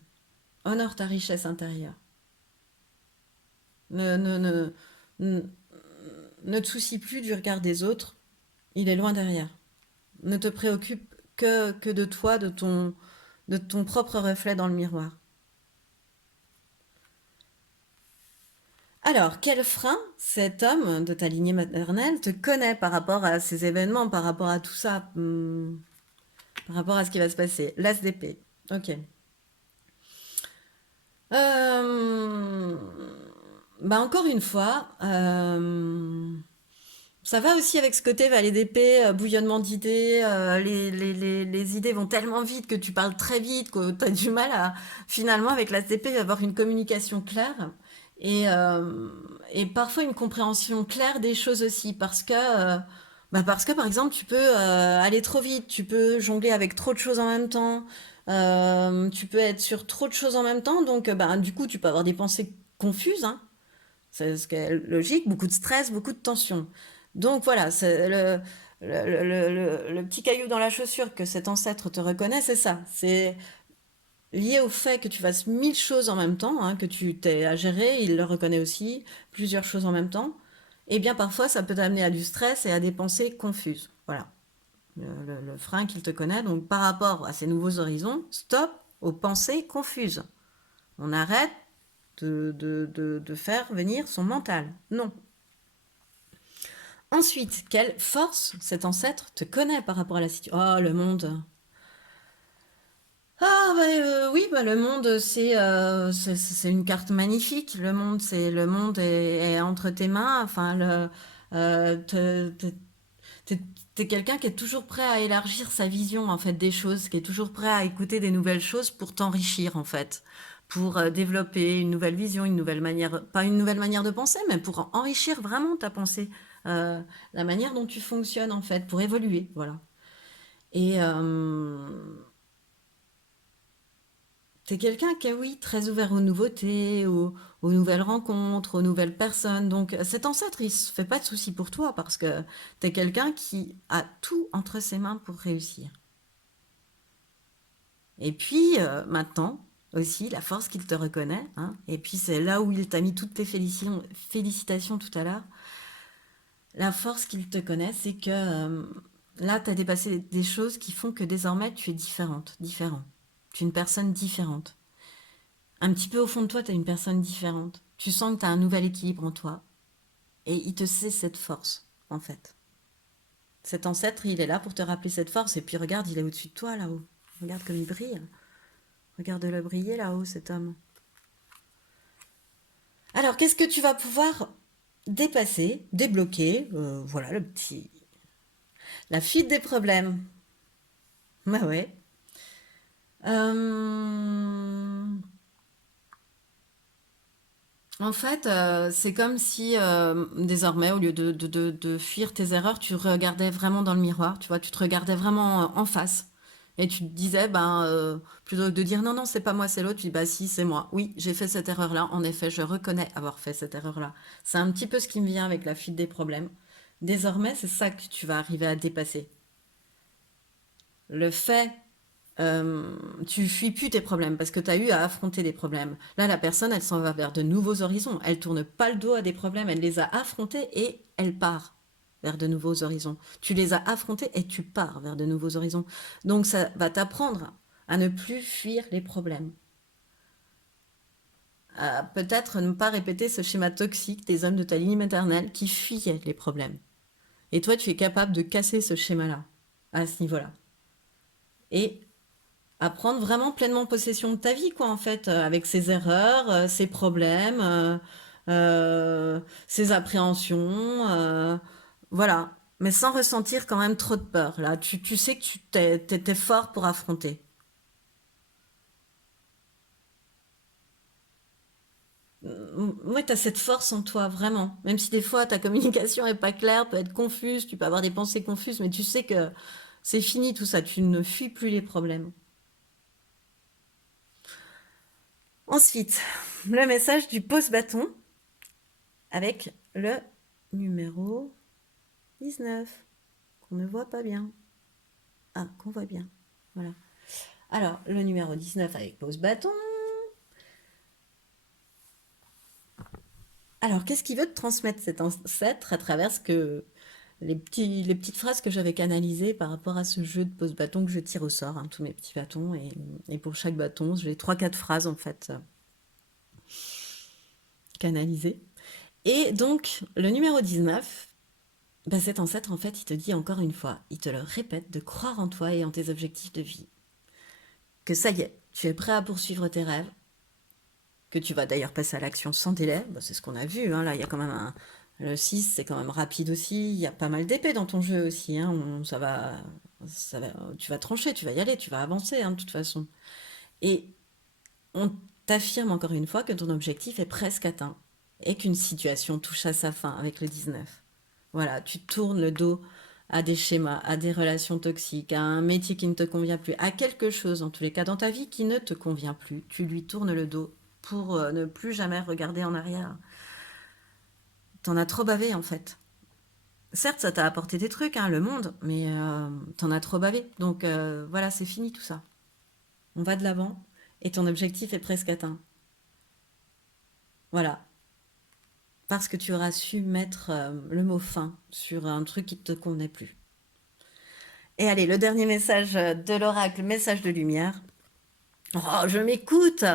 Honore ta richesse intérieure. Ne, ne, ne, ne, ne te soucie plus du regard des autres. Il est loin derrière. Ne te préoccupe que de toi, de ton propre reflet dans le miroir. Alors, quel frein cet homme de ta lignée maternelle te connaît par rapport à ces événements, par rapport à tout ça, par rapport à ce qui va se passer? L'as d'épée. Ok. Euh, Bah encore une fois, ça va aussi avec ce côté valet d'épée, bouillonnement d'idées. Les idées vont tellement vite que tu parles très vite, que tu as du mal à, finalement, avec l'as d'épée, avoir une communication claire et, euh, et parfois une compréhension claire des choses aussi. Parce que par exemple, tu peux aller trop vite, tu peux jongler avec trop de choses en même temps, tu peux être sur trop de choses en même temps, donc bah, du coup, tu peux avoir des pensées confuses, hein. C'est ce qui est logique, beaucoup de stress, beaucoup de tension. Donc voilà, c'est le petit caillou dans la chaussure que cet ancêtre te reconnaît, c'est ça. C'est lié au fait que tu fasses mille choses en même temps, hein, que tu t'es à gérer, il le reconnaît aussi, plusieurs choses en même temps. Et bien parfois, ça peut t'amener à du stress et à des pensées confuses. Voilà, le frein qu'il te connaît. Donc par rapport à ces nouveaux horizons, stop aux pensées confuses. On arrête de faire venir son mental. Non. Ensuite, quelle force cet ancêtre te connaît par rapport à la situation? Oh, le monde. Ah, bah, oui, bah, le monde, c'est une carte magnifique. Le monde est entre tes mains. Enfin, t'es, t'es quelqu'un qui est toujours prêt à élargir sa vision, en fait, des choses, qui est toujours prêt à écouter des nouvelles choses pour t'enrichir, en fait. Pour développer une nouvelle vision, une nouvelle manière, pas une nouvelle manière de penser, mais pour enrichir vraiment ta pensée, la manière dont tu fonctionnes en fait, pour évoluer, voilà. Et T'es quelqu'un qui est, oui, très ouvert aux nouveautés, aux nouvelles rencontres, aux nouvelles personnes. Donc cet ancêtre, il se fait pas de soucis pour toi parce que t'es quelqu'un qui a tout entre ses mains pour réussir. Et puis maintenant aussi, la force qu'il te reconnaît, hein, et puis c'est là où il t'a mis toutes tes félicitations tout à l'heure, la force qu'il te connaît, c'est que là, tu as dépassé des choses qui font que désormais, tu es différente, différent. Tu es une personne différente. Un petit peu au fond de toi, tu es une personne différente. Tu sens que tu as un nouvel équilibre en toi. Et il te sait cette force, en fait. Cet ancêtre, il est là pour te rappeler cette force. Et puis regarde, il est au-dessus de toi, là-haut. Regarde comme il brille. Regarde-le briller, là-haut, cet homme. Alors, qu'est-ce que tu vas pouvoir dépasser, débloquer? Voilà, la fuite des problèmes. Bah ouais. Euh, En fait, c'est comme si désormais, au lieu de fuir tes erreurs, tu regardais vraiment dans le miroir, tu vois, tu te regardais vraiment en face. Et tu te disais, ben, plutôt que de dire non, non, c'est pas moi, c'est l'autre, tu dis, bah si, c'est moi. Oui, j'ai fait cette erreur-là. En effet, je reconnais avoir fait cette erreur-là. C'est un petit peu ce qui me vient avec la fuite des problèmes. Désormais, c'est ça que tu vas arriver à dépasser. Le fait tu fuis plus tes problèmes parce que tu as eu à affronter des problèmes. Là, la personne, elle s'en va vers de nouveaux horizons. Elle tourne pas le dos à des problèmes, elle les a affrontés et elle part vers de nouveaux horizons. Tu les as affrontés et tu pars vers de nouveaux horizons. Donc, ça va t'apprendre à ne plus fuir les problèmes. À peut-être ne pas répéter ce schéma toxique des hommes de ta ligne maternelle qui fuyaient les problèmes. Et toi, tu es capable de casser ce schéma-là, à ce niveau-là. Et à prendre vraiment pleinement possession de ta vie, quoi, en fait, avec ses erreurs, ses problèmes, euh, ses appréhensions, voilà. Mais sans ressentir quand même trop de peur. Là, tu sais que t'es fort pour affronter. Ouais, t'as cette force en toi, vraiment. Même si des fois ta communication est pas claire, peut être confuse, tu peux avoir des pensées confuses, mais tu sais que c'est fini tout ça. Tu ne fuis plus les problèmes. Ensuite, le message du pose-bâton avec le numéro 19, qu'on ne voit pas bien. Ah, qu'on voit bien. Voilà. Alors, le numéro 19 avec pose-bâton. Alors, qu'est-ce qu'il veut te transmettre cet ancêtre à travers les petites phrases que j'avais canalisées par rapport à ce jeu de pose-bâton que je tire au sort, hein, tous mes petits bâtons. Et pour chaque bâton, j'ai trois quatre phrases en fait canalisées. Et donc, le numéro 19, ben cet ancêtre, en fait, il te dit encore une fois, il te le répète, de croire en toi et en tes objectifs de vie. Que ça y est, tu es prêt à poursuivre tes rêves, que tu vas d'ailleurs passer à l'action sans délai. Bah, c'est ce qu'on a vu, hein. Là, il y a quand même le 6, c'est quand même rapide aussi. Il y a pas mal d'épées dans ton jeu aussi, hein. Ça va, tu vas trancher, tu vas y aller, tu vas avancer, hein, de toute façon. Et on t'affirme encore une fois que ton objectif est presque atteint et qu'une situation touche à sa fin avec le 19. Voilà, tu tournes le dos à des schémas, à des relations toxiques, à un métier qui ne te convient plus, à quelque chose, en tous les cas, dans ta vie qui ne te convient plus. Tu lui tournes le dos pour ne plus jamais regarder en arrière. T'en as trop bavé, en fait. Certes, ça t'a apporté des trucs, hein, le monde, mais t'en as trop bavé. Donc voilà, c'est fini tout ça. On va de l'avant et ton objectif est presque atteint. Voilà, parce que tu auras su mettre le mot fin sur un truc qui ne te convenait plus. Et allez, le dernier message de l'oracle, message de lumière. Oh, je m'écoute.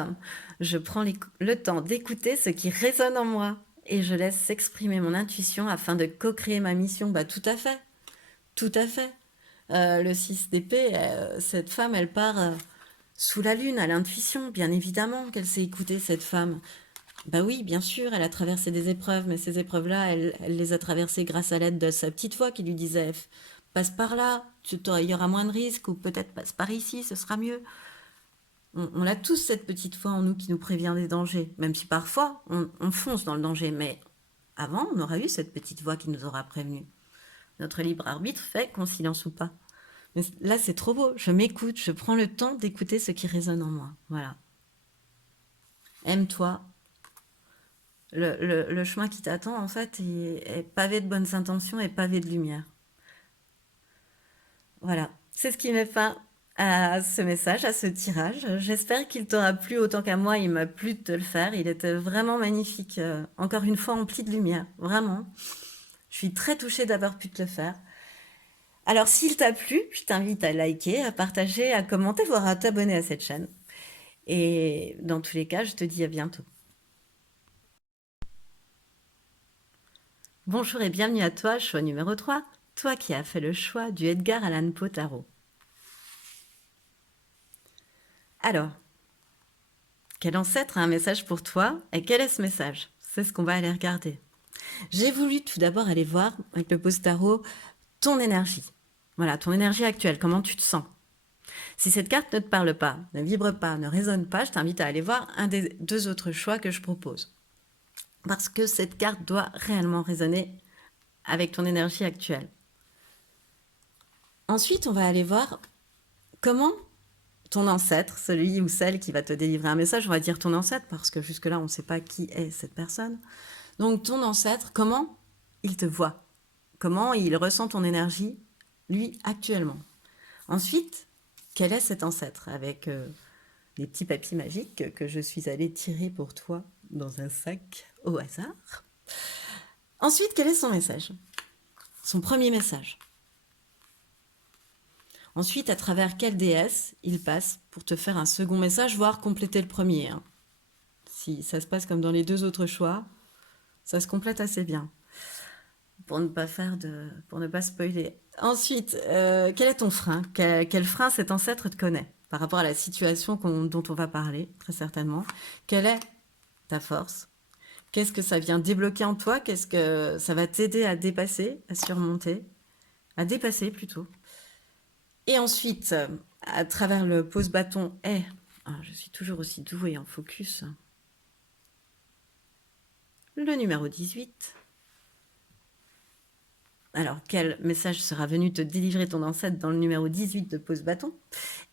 Je prends le temps d'écouter ce qui résonne en moi et je laisse s'exprimer mon intuition afin de co-créer ma mission. Bah tout à fait, tout à fait. Le 6 d'épée, cette femme, elle part sous la lune, à l'intuition, bien évidemment qu'elle sait écouter cette femme. Bah oui, bien sûr, elle a traversé des épreuves, mais ces épreuves-là, elle les a traversées grâce à l'aide de sa petite voix qui lui disait passe par là, il y aura moins de risques, ou peut-être passe par ici, ce sera mieux. On a tous cette petite voix en nous qui nous prévient des dangers, même si parfois on fonce dans le danger, mais avant, on aura eu cette petite voix qui nous aura prévenus. Notre libre arbitre fait qu'on s'y lance ou pas. Mais là, c'est trop beau, je m'écoute, je prends le temps d'écouter ce qui résonne en moi. Voilà. aime-toi. Le chemin qui t'attend, en fait, est pavé de bonnes intentions et pavé de lumière. Voilà, c'est ce qui met fin à ce message, à ce tirage. J'espère qu'il t'aura plu autant qu'à moi. Il m'a plu de te le faire. Il était vraiment magnifique. Encore une fois, empli de lumière. Vraiment. Je suis très touchée d'avoir pu te le faire. Alors, s'il t'a plu, je t'invite à liker, à partager, à commenter, voire à t'abonner à cette chaîne. Et dans tous les cas, je te dis à bientôt. Bonjour et bienvenue à toi, choix numéro 3. Toi qui as fait le choix du Edgar Allan Poe Tarot. Alors, quel ancêtre a un message pour toi et quel est ce message? C'est ce qu'on va aller regarder. J'ai voulu tout d'abord aller voir avec le Poe Tarot ton énergie. Voilà, ton énergie actuelle, comment tu te sens. Si cette carte ne te parle pas, ne vibre pas, ne résonne pas, je t'invite à aller voir un des deux autres choix que je propose. Parce que cette carte doit réellement résonner avec ton énergie actuelle. Ensuite, on va aller voir comment ton ancêtre, celui ou celle qui va te délivrer un message, on va dire ton ancêtre, parce que jusque-là, on ne sait pas qui est cette personne. Donc, ton ancêtre, comment il te voit? Comment il ressent ton énergie, lui, actuellement? Ensuite, quel est cet ancêtre? Avec les petits papiers magiques que je suis allée tirer pour toi dans un sac au hasard. Ensuite, quel est son message? Son premier message. Ensuite, à travers quelle déesse il passe pour te faire un second message, voire compléter le premier. Hein. Si ça se passe comme dans les deux autres choix, ça se complète assez bien. Pour ne pas spoiler. Ensuite, quel est ton frein? Quel frein cet ancêtre te connaît par rapport à la situation dont on va parler, très certainement. Quelle est ta force? Qu'est-ce que ça vient débloquer en toi? Qu'est-ce que ça va t'aider à dépasser, à surmonter, à dépasser plutôt? Et ensuite, à travers le pose-bâton est, je suis toujours aussi douée en focus, le numéro 18. Alors, quel message sera venu te délivrer ton ancêtre dans le numéro 18 de pose-bâton?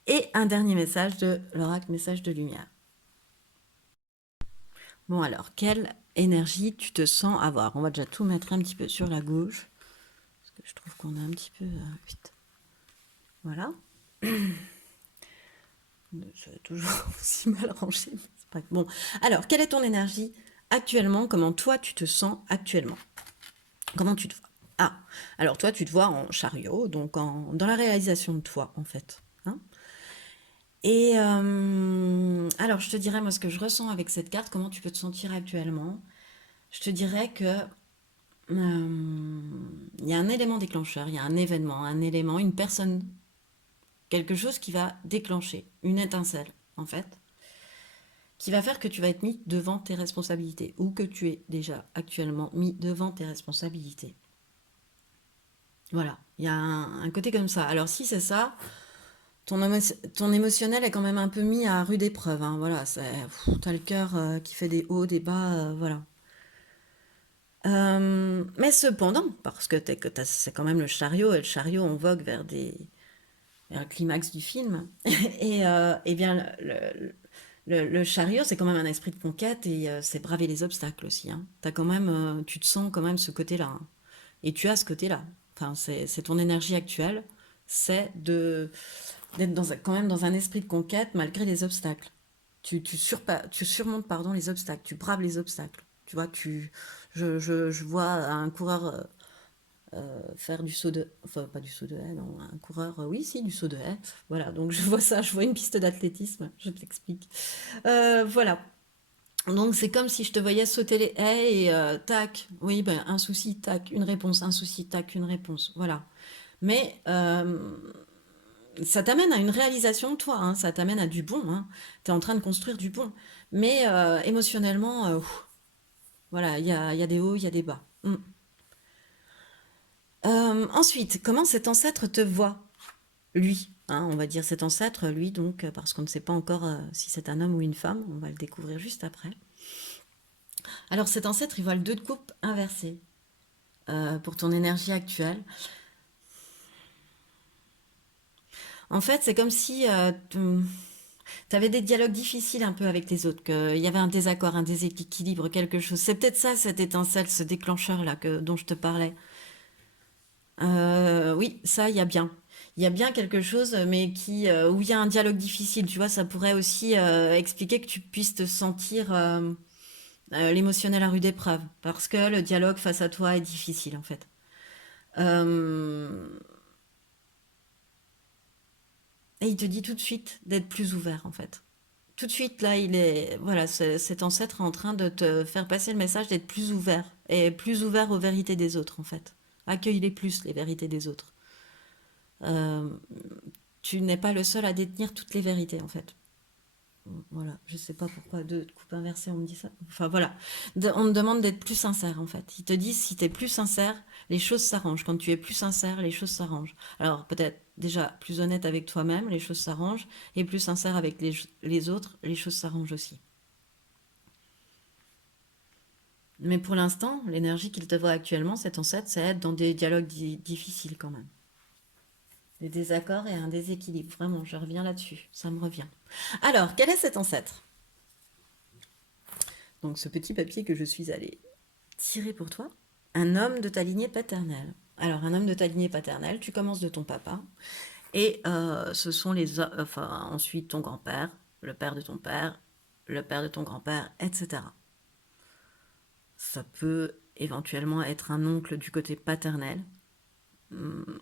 Et un dernier message de l'oracle message de lumière. Bon alors, quelle énergie tu te sens avoir? On va déjà tout mettre un petit peu sur la gauche, parce que je trouve qu'on a un petit peu... vite. Voilà. C'est toujours aussi mal rangé. Pas... Bon, alors, quelle est ton énergie actuellement? Comment toi, tu te sens actuellement? Comment tu te vois? Ah, alors toi, tu te vois en chariot, donc dans la réalisation de toi, en fait. Hein. Et alors, je te dirais, moi, ce que je ressens avec cette carte, comment tu peux te sentir actuellement? Je te dirais que il y a un élément déclencheur, il y a un événement, un élément, une personne, quelque chose qui va déclencher, une étincelle, en fait, qui va faire que tu vas être mis devant tes responsabilités ou que tu es déjà actuellement mis devant tes responsabilités. Voilà, il y a un côté comme ça. Alors si c'est ça, ton émotionnel est quand même un peu mis à rude épreuve. Hein. Voilà, t'as le cœur qui fait des hauts, des bas, voilà. Mais cependant, parce que c'est quand même le chariot, et le chariot on vogue vers vers le climax du film, et bien le chariot c'est quand même un esprit de conquête et c'est braver les obstacles aussi. Hein. T'as quand même, tu te sens quand même ce côté-là. Hein. Et tu as ce côté-là. Enfin, c'est ton énergie actuelle, c'est d'être quand même dans un esprit de conquête malgré les obstacles. Tu surmontes pardon, les obstacles, tu braves les obstacles. Tu vois, je vois un coureur faire du saut de... Enfin, pas du saut de haie, non. Un coureur, oui, si, du saut de haie. Voilà, donc je vois ça, je vois une piste d'athlétisme, je t'explique. Voilà. Donc c'est comme si je te voyais sauter les haies et tac, oui, ben, un souci, tac, une réponse, un souci, tac, une réponse. Voilà. Mais ça t'amène à une réalisation de toi, hein, ça t'amène à du bon. Hein. Tu es en train de construire du bon. Mais émotionnellement, voilà, il y a des hauts, il y a des bas. Mm. Ensuite, comment cet ancêtre te voit, lui? Hein, on va dire cet ancêtre, lui, donc, parce qu'on ne sait pas encore si c'est un homme ou une femme, on va le découvrir juste après. Alors cet ancêtre, il voit le 2 de coupe inversé pour ton énergie actuelle. En fait, c'est comme si Tu avais des dialogues difficiles un peu avec les autres, qu'il y avait un désaccord, un déséquilibre, quelque chose. C'est peut-être ça, cette étincelle, ce déclencheur-là dont je te parlais. Oui, ça, il y a bien. Il y a bien quelque chose, mais où il y a un dialogue difficile. Tu vois, ça pourrait aussi expliquer que tu puisses te sentir l'émotionnel à rude épreuve, parce que le dialogue face à toi est difficile, en fait. Euh, et il te dit tout de suite d'être plus ouvert, en fait. Tout de suite, là, voilà, cet ancêtre est en train de te faire passer le message d'être plus ouvert, et plus ouvert aux vérités des autres, en fait. Accueille-les plus, les vérités des autres. Euh, Tu n'es pas le seul à détenir toutes les vérités, en fait. Voilà, je sais pas pourquoi de coupe inversée on me dit ça. Enfin voilà, on me demande d'être plus sincère en fait. Ils te disent si tu es plus sincère, les choses s'arrangent. Quand tu es plus sincère, les choses s'arrangent. Alors peut-être déjà plus honnête avec toi-même, les choses s'arrangent, et plus sincère avec les autres, les choses s'arrangent aussi. Mais pour l'instant, l'énergie qu'il te voit actuellement, cet ancêtre, c'est être dans des dialogues difficiles quand même. Des désaccords et un déséquilibre. Vraiment, je reviens là-dessus. Ça me revient. Alors, quel est cet ancêtre? Donc, ce petit papier que je suis allée tirer pour toi. Un homme de ta lignée paternelle. Alors, un homme de ta lignée paternelle, tu commences de ton papa. Et ce sont enfin, ensuite ton grand-père, le père de ton père, le père de ton grand-père, etc. Ça peut éventuellement être un oncle du côté paternel.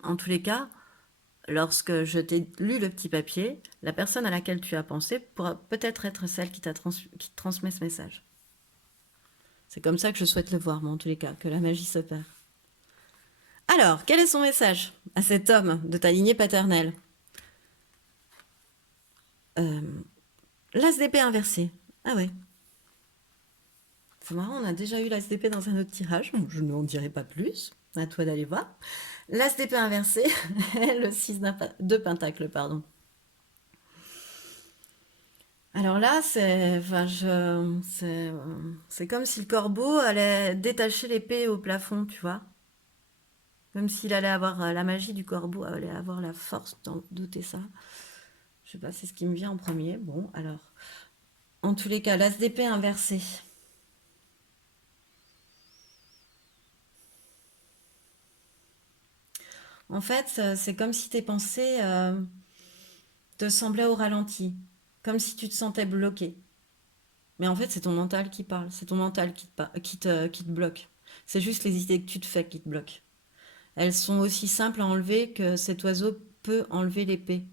En tous les cas, lorsque je t'ai lu le petit papier, la personne à laquelle tu as pensé pourra peut-être être celle qui qui te transmet ce message. C'est comme ça que je souhaite le voir, moi, en tous les cas, que la magie s'opère. Alors, quel est son message à cet homme de ta lignée paternelle? euh, L'as d'épée inversé. Ah ouais. C'est marrant, on a déjà eu l'as d'épée dans un autre tirage. Bon, je n'en dirai pas plus. À toi d'aller voir. L'as d'épée inversé, le 6 de pentacle, pardon. Alors là, c'est comme si le corbeau allait détacher l'épée au plafond, tu vois. Comme s'il allait avoir la magie du corbeau, allait avoir la force d'en douter ça. Je sais pas, c'est ce qui me vient en premier. Bon, alors, en tous les cas, l'as d'épée inversé. En fait, c'est comme si tes pensées te semblaient au ralenti, comme si tu te sentais bloqué. Mais en fait, c'est ton mental qui parle, c'est ton mental qui te bloque. C'est juste les idées que tu te fais qui te bloquent. Elles sont aussi simples à enlever que cet oiseau peut enlever l'épée.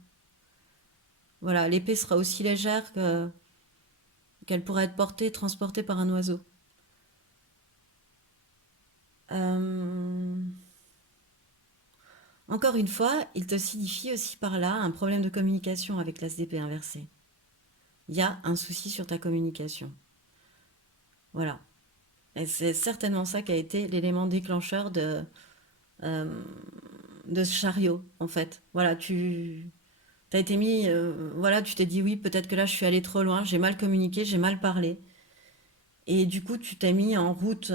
Voilà, l'épée sera aussi légère qu'elle pourrait être portée, transportée par un oiseau. Euh, Encore une fois, il te signifie aussi par là un problème de communication avec l'as d'épée inversé. Il y a un souci sur ta communication. Voilà. Et c'est certainement ça qui a été l'élément déclencheur euh, de ce chariot, en fait. Voilà, tu as été mis, voilà, tu t'es dit oui, peut-être que là je suis allée trop loin, j'ai mal communiqué, j'ai mal parlé. Et du coup, tu t'es mis en route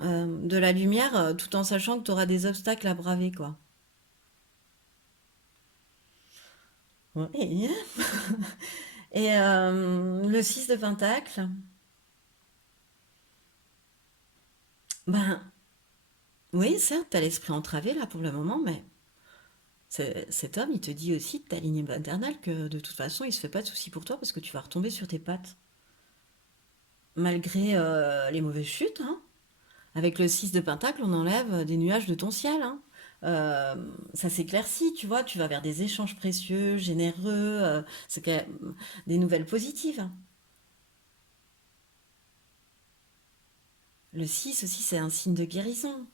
de la lumière tout en sachant que tu auras des obstacles à braver, quoi. Ouais. Et le 6 de Pentacle, ben oui, certes, t'as l'esprit entravé là pour le moment, mais cet homme, il te dit aussi de ta lignée maternelle que de toute façon, il se fait pas de soucis pour toi parce que tu vas retomber sur tes pattes. Malgré les mauvaises chutes, hein. Avec le 6 de Pentacle, on enlève des nuages de ton ciel, hein. Euh, Ça s'éclaircit, tu vois, tu vas vers des échanges précieux, généreux, c'est quand même des nouvelles positives, hein. Le 6 aussi, c'est un signe de guérison,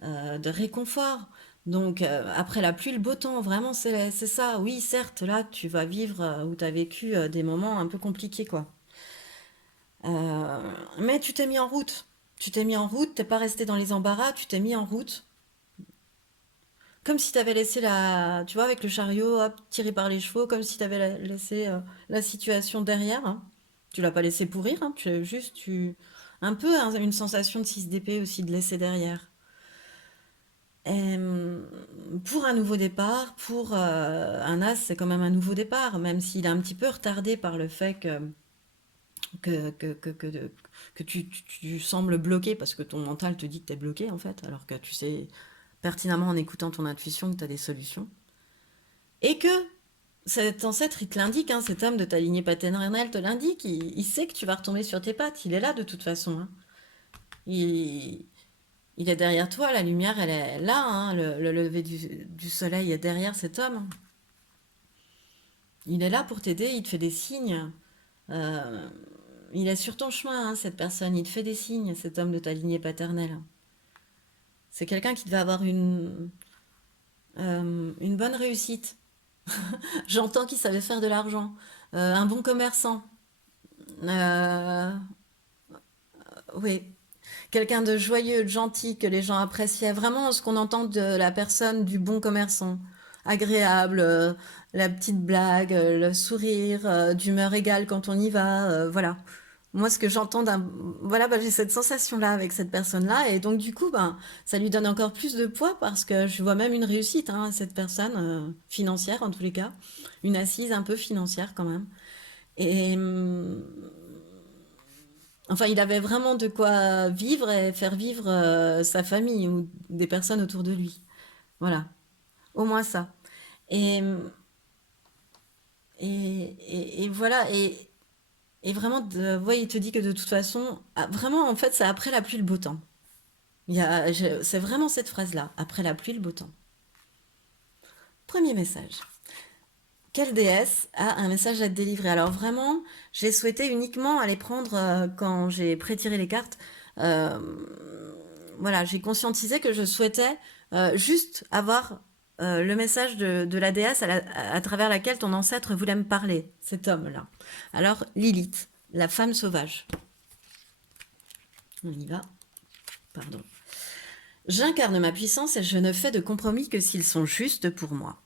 de réconfort. Donc, après la pluie, le beau temps, vraiment, c'est ça. Oui, certes, là, tu vas vivre ou tu as vécu des moments un peu compliqués, quoi. Mais tu t'es mis en route. Tu t'es mis en route, t'es pas resté dans les embarras, tu t'es mis en route. Comme si tu avais laissé tu vois, avec le chariot, hop, tiré par les chevaux, comme si tu avais laissé la situation derrière, hein. Tu l'as pas laissé pourrir, hein, tu juste, un peu hein, une sensation de 6 d'épée aussi de laisser derrière. Et, pour un nouveau départ, pour un as, c'est quand même un nouveau départ, même s'il est un petit peu retardé par le fait que, que, que, que, que tu sembles bloqué parce que ton mental te dit que tu es bloqué en fait, alors que tu sais pertinemment en écoutant ton intuition que tu as des solutions. Et que cet ancêtre, il te l'indique, hein, cet homme de ta lignée paternelle te l'indique, il sait que tu vas retomber sur tes pattes, il est là de toute façon. Hein. Il, il est derrière toi, la lumière, elle est là, hein, le lever du soleil est derrière cet homme. Il est là pour t'aider, il te fait des signes. Euh, il est sur ton chemin, hein, cette personne, il te fait des signes, cet homme de ta lignée paternelle. C'est quelqu'un qui devait avoir une bonne réussite. J'entends qu'il savait faire de l'argent. Un bon commerçant. Euh, oui. Quelqu'un de joyeux, de gentil, que les gens appréciaient. Vraiment ce qu'on entend de la personne du bon commerçant. Agréable, la petite blague, le sourire, d'humeur égale quand on y va. Voilà. Moi, ce que j'entends d'un... Voilà, bah, j'ai cette sensation-là avec cette personne-là. Et donc, du coup, ben, ça lui donne encore plus de poids parce que je vois même une réussite, hein, à cette personne, financière en tous les cas. Une assise un peu financière quand même. Et enfin, il avait vraiment de quoi vivre et faire vivre sa famille ou des personnes autour de lui. Voilà, au moins ça. Et, et voilà, et vraiment, ouais, il te dit que de toute façon, ah, vraiment, en fait, c'est après la pluie le beau temps. C'est vraiment cette phrase-là, après la pluie le beau temps. Premier message. Quelle déesse a un message à te délivrer? Alors vraiment, j'ai souhaité uniquement aller prendre, quand j'ai pré-tiré les cartes, euh, voilà, j'ai conscientisé que je souhaitais juste avoir le message de la déesse à travers laquelle ton ancêtre voulait me parler, cet homme-là. Alors, Lilith, la femme sauvage. On y va. Pardon. J'incarne ma puissance et je ne fais de compromis que s'ils sont justes pour moi.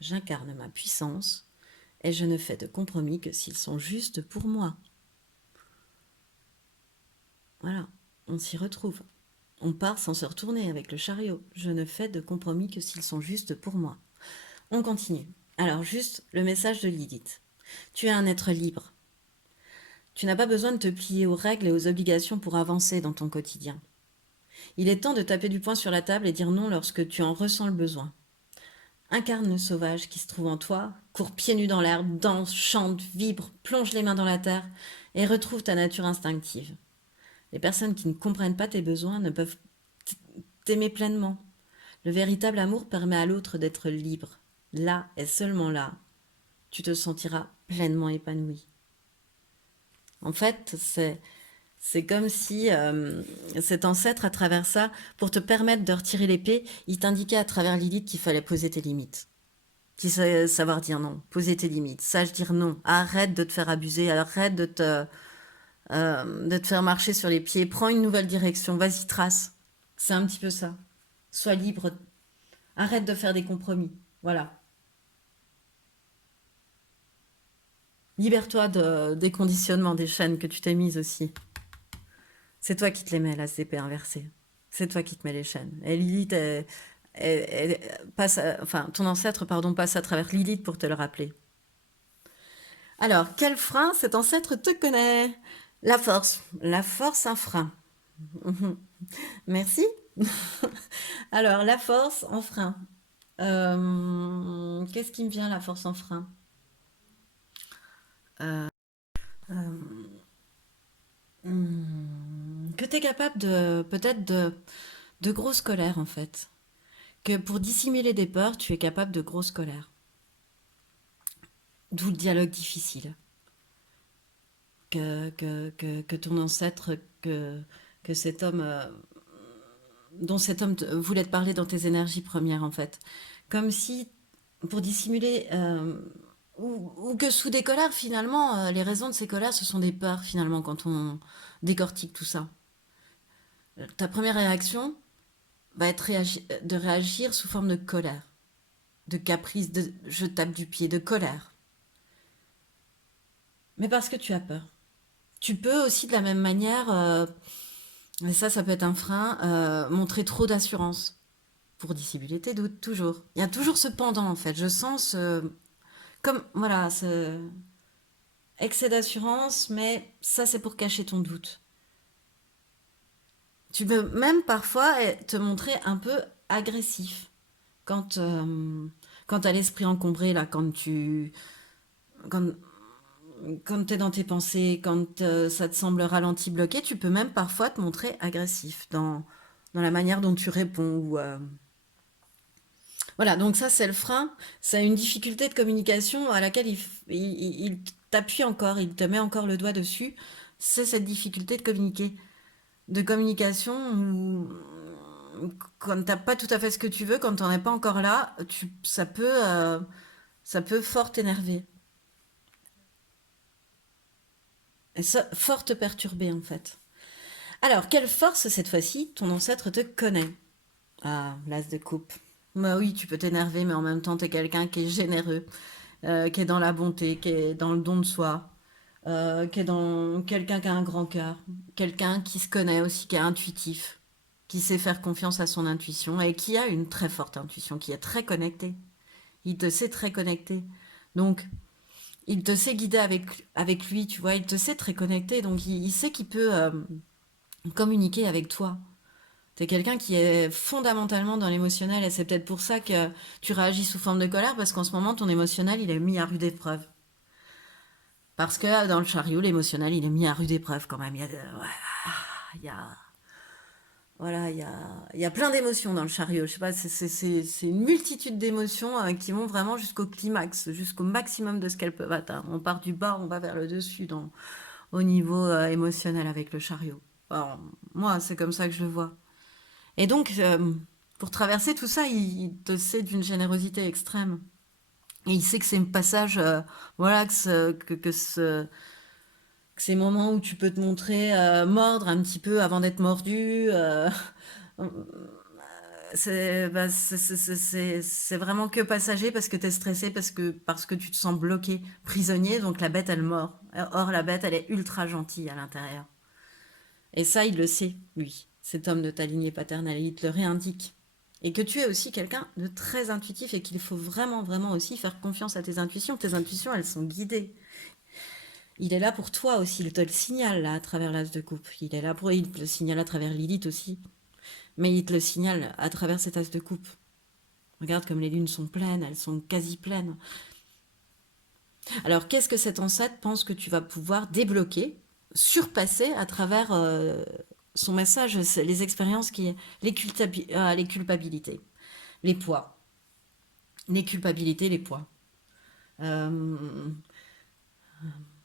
J'incarne ma puissance et je ne fais de compromis que s'ils sont justes pour moi. Voilà, on s'y retrouve. On part sans se retourner avec le chariot. Je ne fais de compromis que s'ils sont justes pour moi. On continue. Alors juste le message de Lilith. Tu es un être libre. Tu n'as pas besoin de te plier aux règles et aux obligations pour avancer dans ton quotidien. Il est temps de taper du poing sur la table et dire non lorsque tu en ressens le besoin. Incarne le sauvage qui se trouve en toi, cours pieds nus dans l'herbe, danse, chante, vibre, plonge les mains dans la terre et retrouve ta nature instinctive. Les personnes qui ne comprennent pas tes besoins ne peuvent t'aimer pleinement. Le véritable amour permet à l'autre d'être libre. Là et seulement là, tu te sentiras pleinement épanoui. En fait, c'est comme si cet ancêtre, à travers ça, pour te permettre de retirer l'épée, il t'indiquait à travers Lilith qu'il fallait poser tes limites. Qu'il fallait savoir dire non, poser tes limites, sache dire non, arrête de te faire abuser, arrête de te faire marcher sur les pieds, prends une nouvelle direction, vas-y, trace. C'est un petit peu ça. Sois libre, arrête de faire des compromis. Voilà. Libère-toi des conditionnements, des chaînes que tu t'es mises aussi. C'est toi qui te les mets, là, ces épées inversées. C'est toi qui te mets les chaînes. Et Lilith, passe enfin, ton ancêtre, pardon, passe à travers Lilith pour te le rappeler. Alors, quel frein cet ancêtre te connaît? La force. La force, un frein. Mhm. Merci. Alors, la force en frein. Qu'est-ce qui me vient, la force en frein? Euh, que tu es capable de, peut-être de grosses colères, en fait. Que pour dissimuler des peurs, tu es capable de grosses colères. D'où le dialogue difficile. Que ton ancêtre, que cet homme, dont cet homme voulait te parler dans tes énergies premières, en fait. Comme si, pour dissimuler, ou que sous des colères, finalement, les raisons de ces colères, ce sont des peurs, finalement, quand on décortique tout ça. Ta première réaction va être de réagir sous forme de colère, de caprice, de je tape du pied, de colère. Mais parce que tu as peur. Tu peux aussi, de la même manière, Et ça peut être un frein. Montrer trop d'assurance pour dissimuler tes doutes, toujours. Il y a toujours ce pendant, en fait. Je sens comme, voilà, ce excès d'assurance, mais ça, c'est pour cacher ton doute. Tu peux même parfois te montrer un peu agressif quand, quand tu as l'esprit encombré, là, quand, quand tu es dans tes pensées, quand ça te semble ralenti, bloqué, tu peux même parfois te montrer agressif dans la manière dont tu réponds. Voilà, donc ça, c'est le frein. C'est une difficulté de communication à laquelle il t'appuie encore, il te met encore le doigt dessus. C'est cette difficulté de communiquer. De communication où, quand t'as pas tout à fait ce que tu veux, quand t'en es pas encore là, ça peut fort t'énerver. Et ça, fort te perturber, en fait. Alors, quelle force, cette fois-ci, ton ancêtre te connaît? Ah, l'as de coupe. Bah oui, tu peux t'énerver, mais en même temps, t'es quelqu'un qui est généreux, qui est dans la bonté, qui est dans le don de soi, qui est dans quelqu'un qui a un grand cœur, quelqu'un qui se connaît aussi, qui est intuitif, qui sait faire confiance à son intuition et qui a une très forte intuition, qui est très connecté. Il te sait très connecté. Donc, il te sait guider avec lui, tu vois, il te sait très connecté, donc il sait qu'il peut communiquer avec toi. T'es quelqu'un qui est fondamentalement dans l'émotionnel et c'est peut-être pour ça que tu réagis sous forme de colère parce qu'en ce moment ton émotionnel il est mis à rude épreuve. Parce que dans le chariot l'émotionnel il est mis à rude épreuve quand même. Il y a voilà il y a plein d'émotions dans le chariot. Je sais pas c'est une multitude d'émotions qui vont vraiment jusqu'au climax, jusqu'au maximum de ce qu'elles peuvent atteindre. On part du bas, on va vers le dessus au niveau émotionnel avec le chariot. Alors, moi c'est comme ça que je le vois. Et donc, pour traverser tout ça, il te sait d'une générosité extrême. Et il sait que c'est un passage, voilà, que ces moments où tu peux te montrer mordre un petit peu avant d'être mordu. C'est vraiment que passager parce que tu es stressé, parce que tu te sens bloqué, prisonnier. Donc la bête, elle mord. Or, la bête, elle est ultra gentille à l'intérieur. Et ça, il le sait, lui, cet homme de ta lignée paternelle. Il te le réindique. Et que tu es aussi quelqu'un de très intuitif et qu'il faut vraiment, vraiment aussi faire confiance à tes intuitions. Tes intuitions, elles sont guidées. Il est là pour toi aussi. Il te le signale là à travers l'as de coupe. Il te le signale à travers Lilith aussi. Mais il te le signale à travers cet as de coupe. Regarde comme les lunes sont pleines, elles sont quasi pleines. Alors qu'est-ce que cet ancêtre pense que tu vas pouvoir débloquer, surpasser à travers son message, les expériences, les culpabilités, les poids, les culpabilités, les poids. Euh,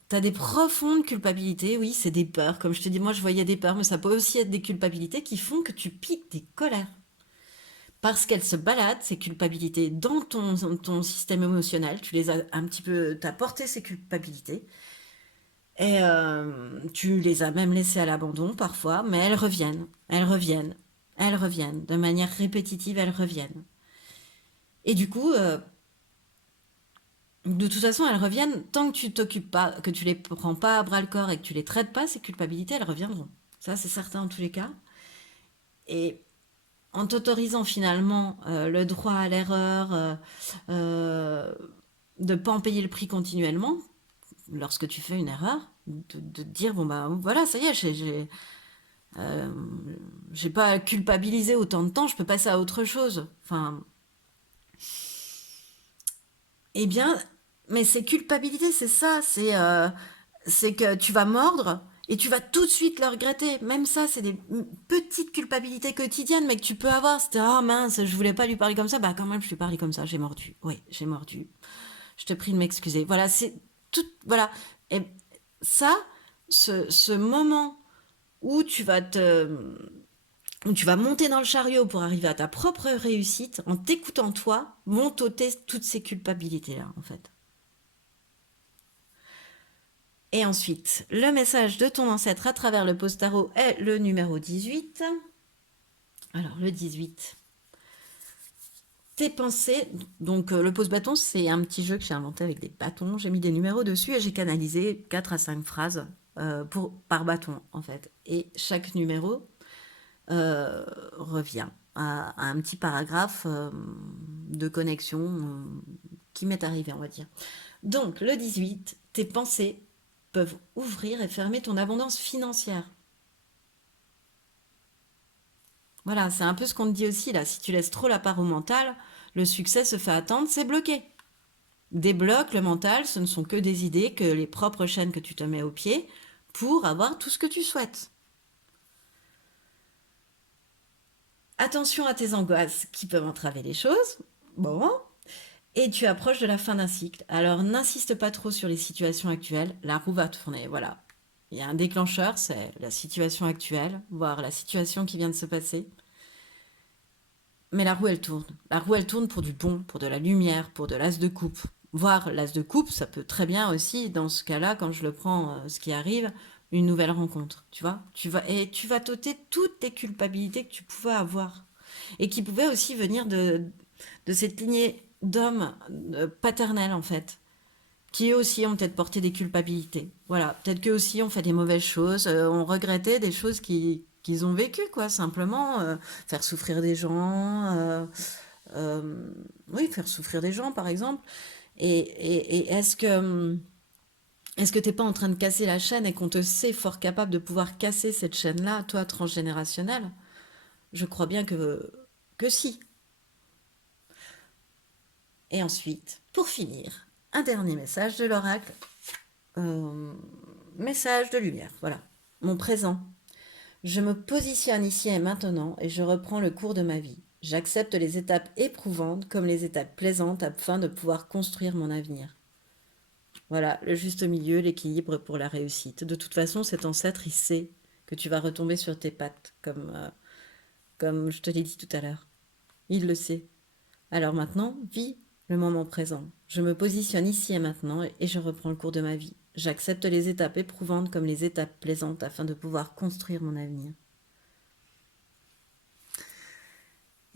T'as des profondes culpabilités, oui, c'est des peurs. Comme je te dis, moi je voyais des peurs, mais ça peut aussi être des culpabilités qui font que tu piques des colères. Parce qu'elles se baladent, ces culpabilités, dans ton système émotionnel. Tu les as un petit peu, t'as porté ces culpabilités. Et tu les as même laissées à l'abandon parfois, mais elles reviennent, elles reviennent, elles reviennent. De manière répétitive, elles reviennent. Et du coup, de toute façon, elles reviennent tant que tu t'occupes pas, que tu les prends pas à bras le corps et que tu les traites pas, ces culpabilités, elles reviendront. Ça, c'est certain en tous les cas. Et en t'autorisant finalement le droit à l'erreur, euh, de ne pas en payer le prix continuellement, lorsque tu fais une erreur, de te dire, bon bah voilà, ça y est, euh, j'ai pas culpabilisé autant de temps, je peux passer à autre chose. Enfin, eh bien, mais c'est culpabilité, c'est ça, c'est que tu vas mordre et tu vas tout de suite le regretter. Même ça, c'est des petites culpabilités quotidiennes, mais que tu peux avoir. C'était, ah mince, je voulais pas lui parler comme ça, bah quand même, je lui parlais comme ça, j'ai mordu. Oui, j'ai mordu. Je te prie de m'excuser. Voilà, c'est tout, voilà. Et ça, ce moment où où tu vas monter dans le chariot pour arriver à ta propre réussite, en t'écoutant toi, vont ôter toutes ces culpabilités-là, en fait. Et ensuite, le message de ton ancêtre à travers le post-tarot est le numéro 18. Alors, le 18. Tes pensées. Donc, le pose-bâton, c'est un petit jeu que j'ai inventé avec des bâtons. J'ai mis des numéros dessus et j'ai canalisé 4 à 5 phrases par bâton, en fait. Et chaque numéro revient à un petit paragraphe de connexion qui m'est arrivé, on va dire. Donc, le 18, tes pensées peuvent ouvrir et fermer ton abondance financière. Voilà, c'est un peu ce qu'on te dit aussi là. Si tu laisses trop la part au mental, le succès se fait attendre, c'est bloqué. Débloque le mental, ce ne sont que des idées, que les propres chaînes que tu te mets au pied pour avoir tout ce que tu souhaites. Attention à tes angoisses qui peuvent entraver les choses. Bon. Et tu approches de la fin d'un cycle. Alors n'insiste pas trop sur les situations actuelles. La roue va tourner. Voilà. Il y a un déclencheur, c'est la situation actuelle, voire la situation qui vient de se passer. Mais la roue, elle tourne. La roue, elle tourne pour du bon, pour de la lumière, pour de l'as de coupe. Voire l'as de coupe, ça peut très bien aussi, dans ce cas-là, quand je le prends, ce qui arrive, une nouvelle rencontre. Tu vois, tu vas t'ôter toutes tes culpabilités que tu pouvais avoir. Et qui pouvaient aussi venir de cette lignée d'hommes paternels, en fait. Qui eux aussi ont peut-être porté des culpabilités. Voilà, peut-être qu'eux aussi ont fait des mauvaises choses, ont regretté des choses qu'ils ont vécues, quoi, simplement. Faire souffrir des gens, oui, faire souffrir des gens, par exemple. Et est-ce que t'es pas en train de casser la chaîne et qu'on te sait fort capable de pouvoir casser cette chaîne-là, toi, transgénérationnelle? Je crois bien que si. Et ensuite, pour finir, un dernier message de l'oracle. Euh, Message de lumière, voilà. Mon présent. Je me positionne ici et maintenant et je reprends le cours de ma vie. J'accepte les étapes éprouvantes comme les étapes plaisantes afin de pouvoir construire mon avenir. Voilà, le juste milieu, l'équilibre pour la réussite. De toute façon, cet ancêtre, il sait que tu vas retomber sur tes pattes, comme je te l'ai dit tout à l'heure. Il le sait. Alors maintenant, vis le moment présent. Je me positionne ici et maintenant et je reprends le cours de ma vie. J'accepte les étapes éprouvantes comme les étapes plaisantes afin de pouvoir construire mon avenir.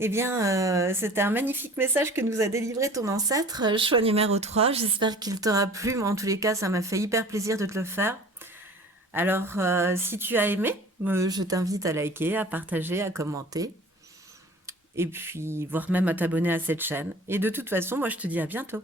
Eh bien, c'était un magnifique message que nous a délivré ton ancêtre, choix numéro 3. J'espère qu'il t'aura plu. Moi, en tous les cas, ça m'a fait hyper plaisir de te le faire. Alors, si tu as aimé, je t'invite à liker, à partager, à commenter. Et puis, voire même à t'abonner à cette chaîne. Et de toute façon, moi, je te dis à bientôt.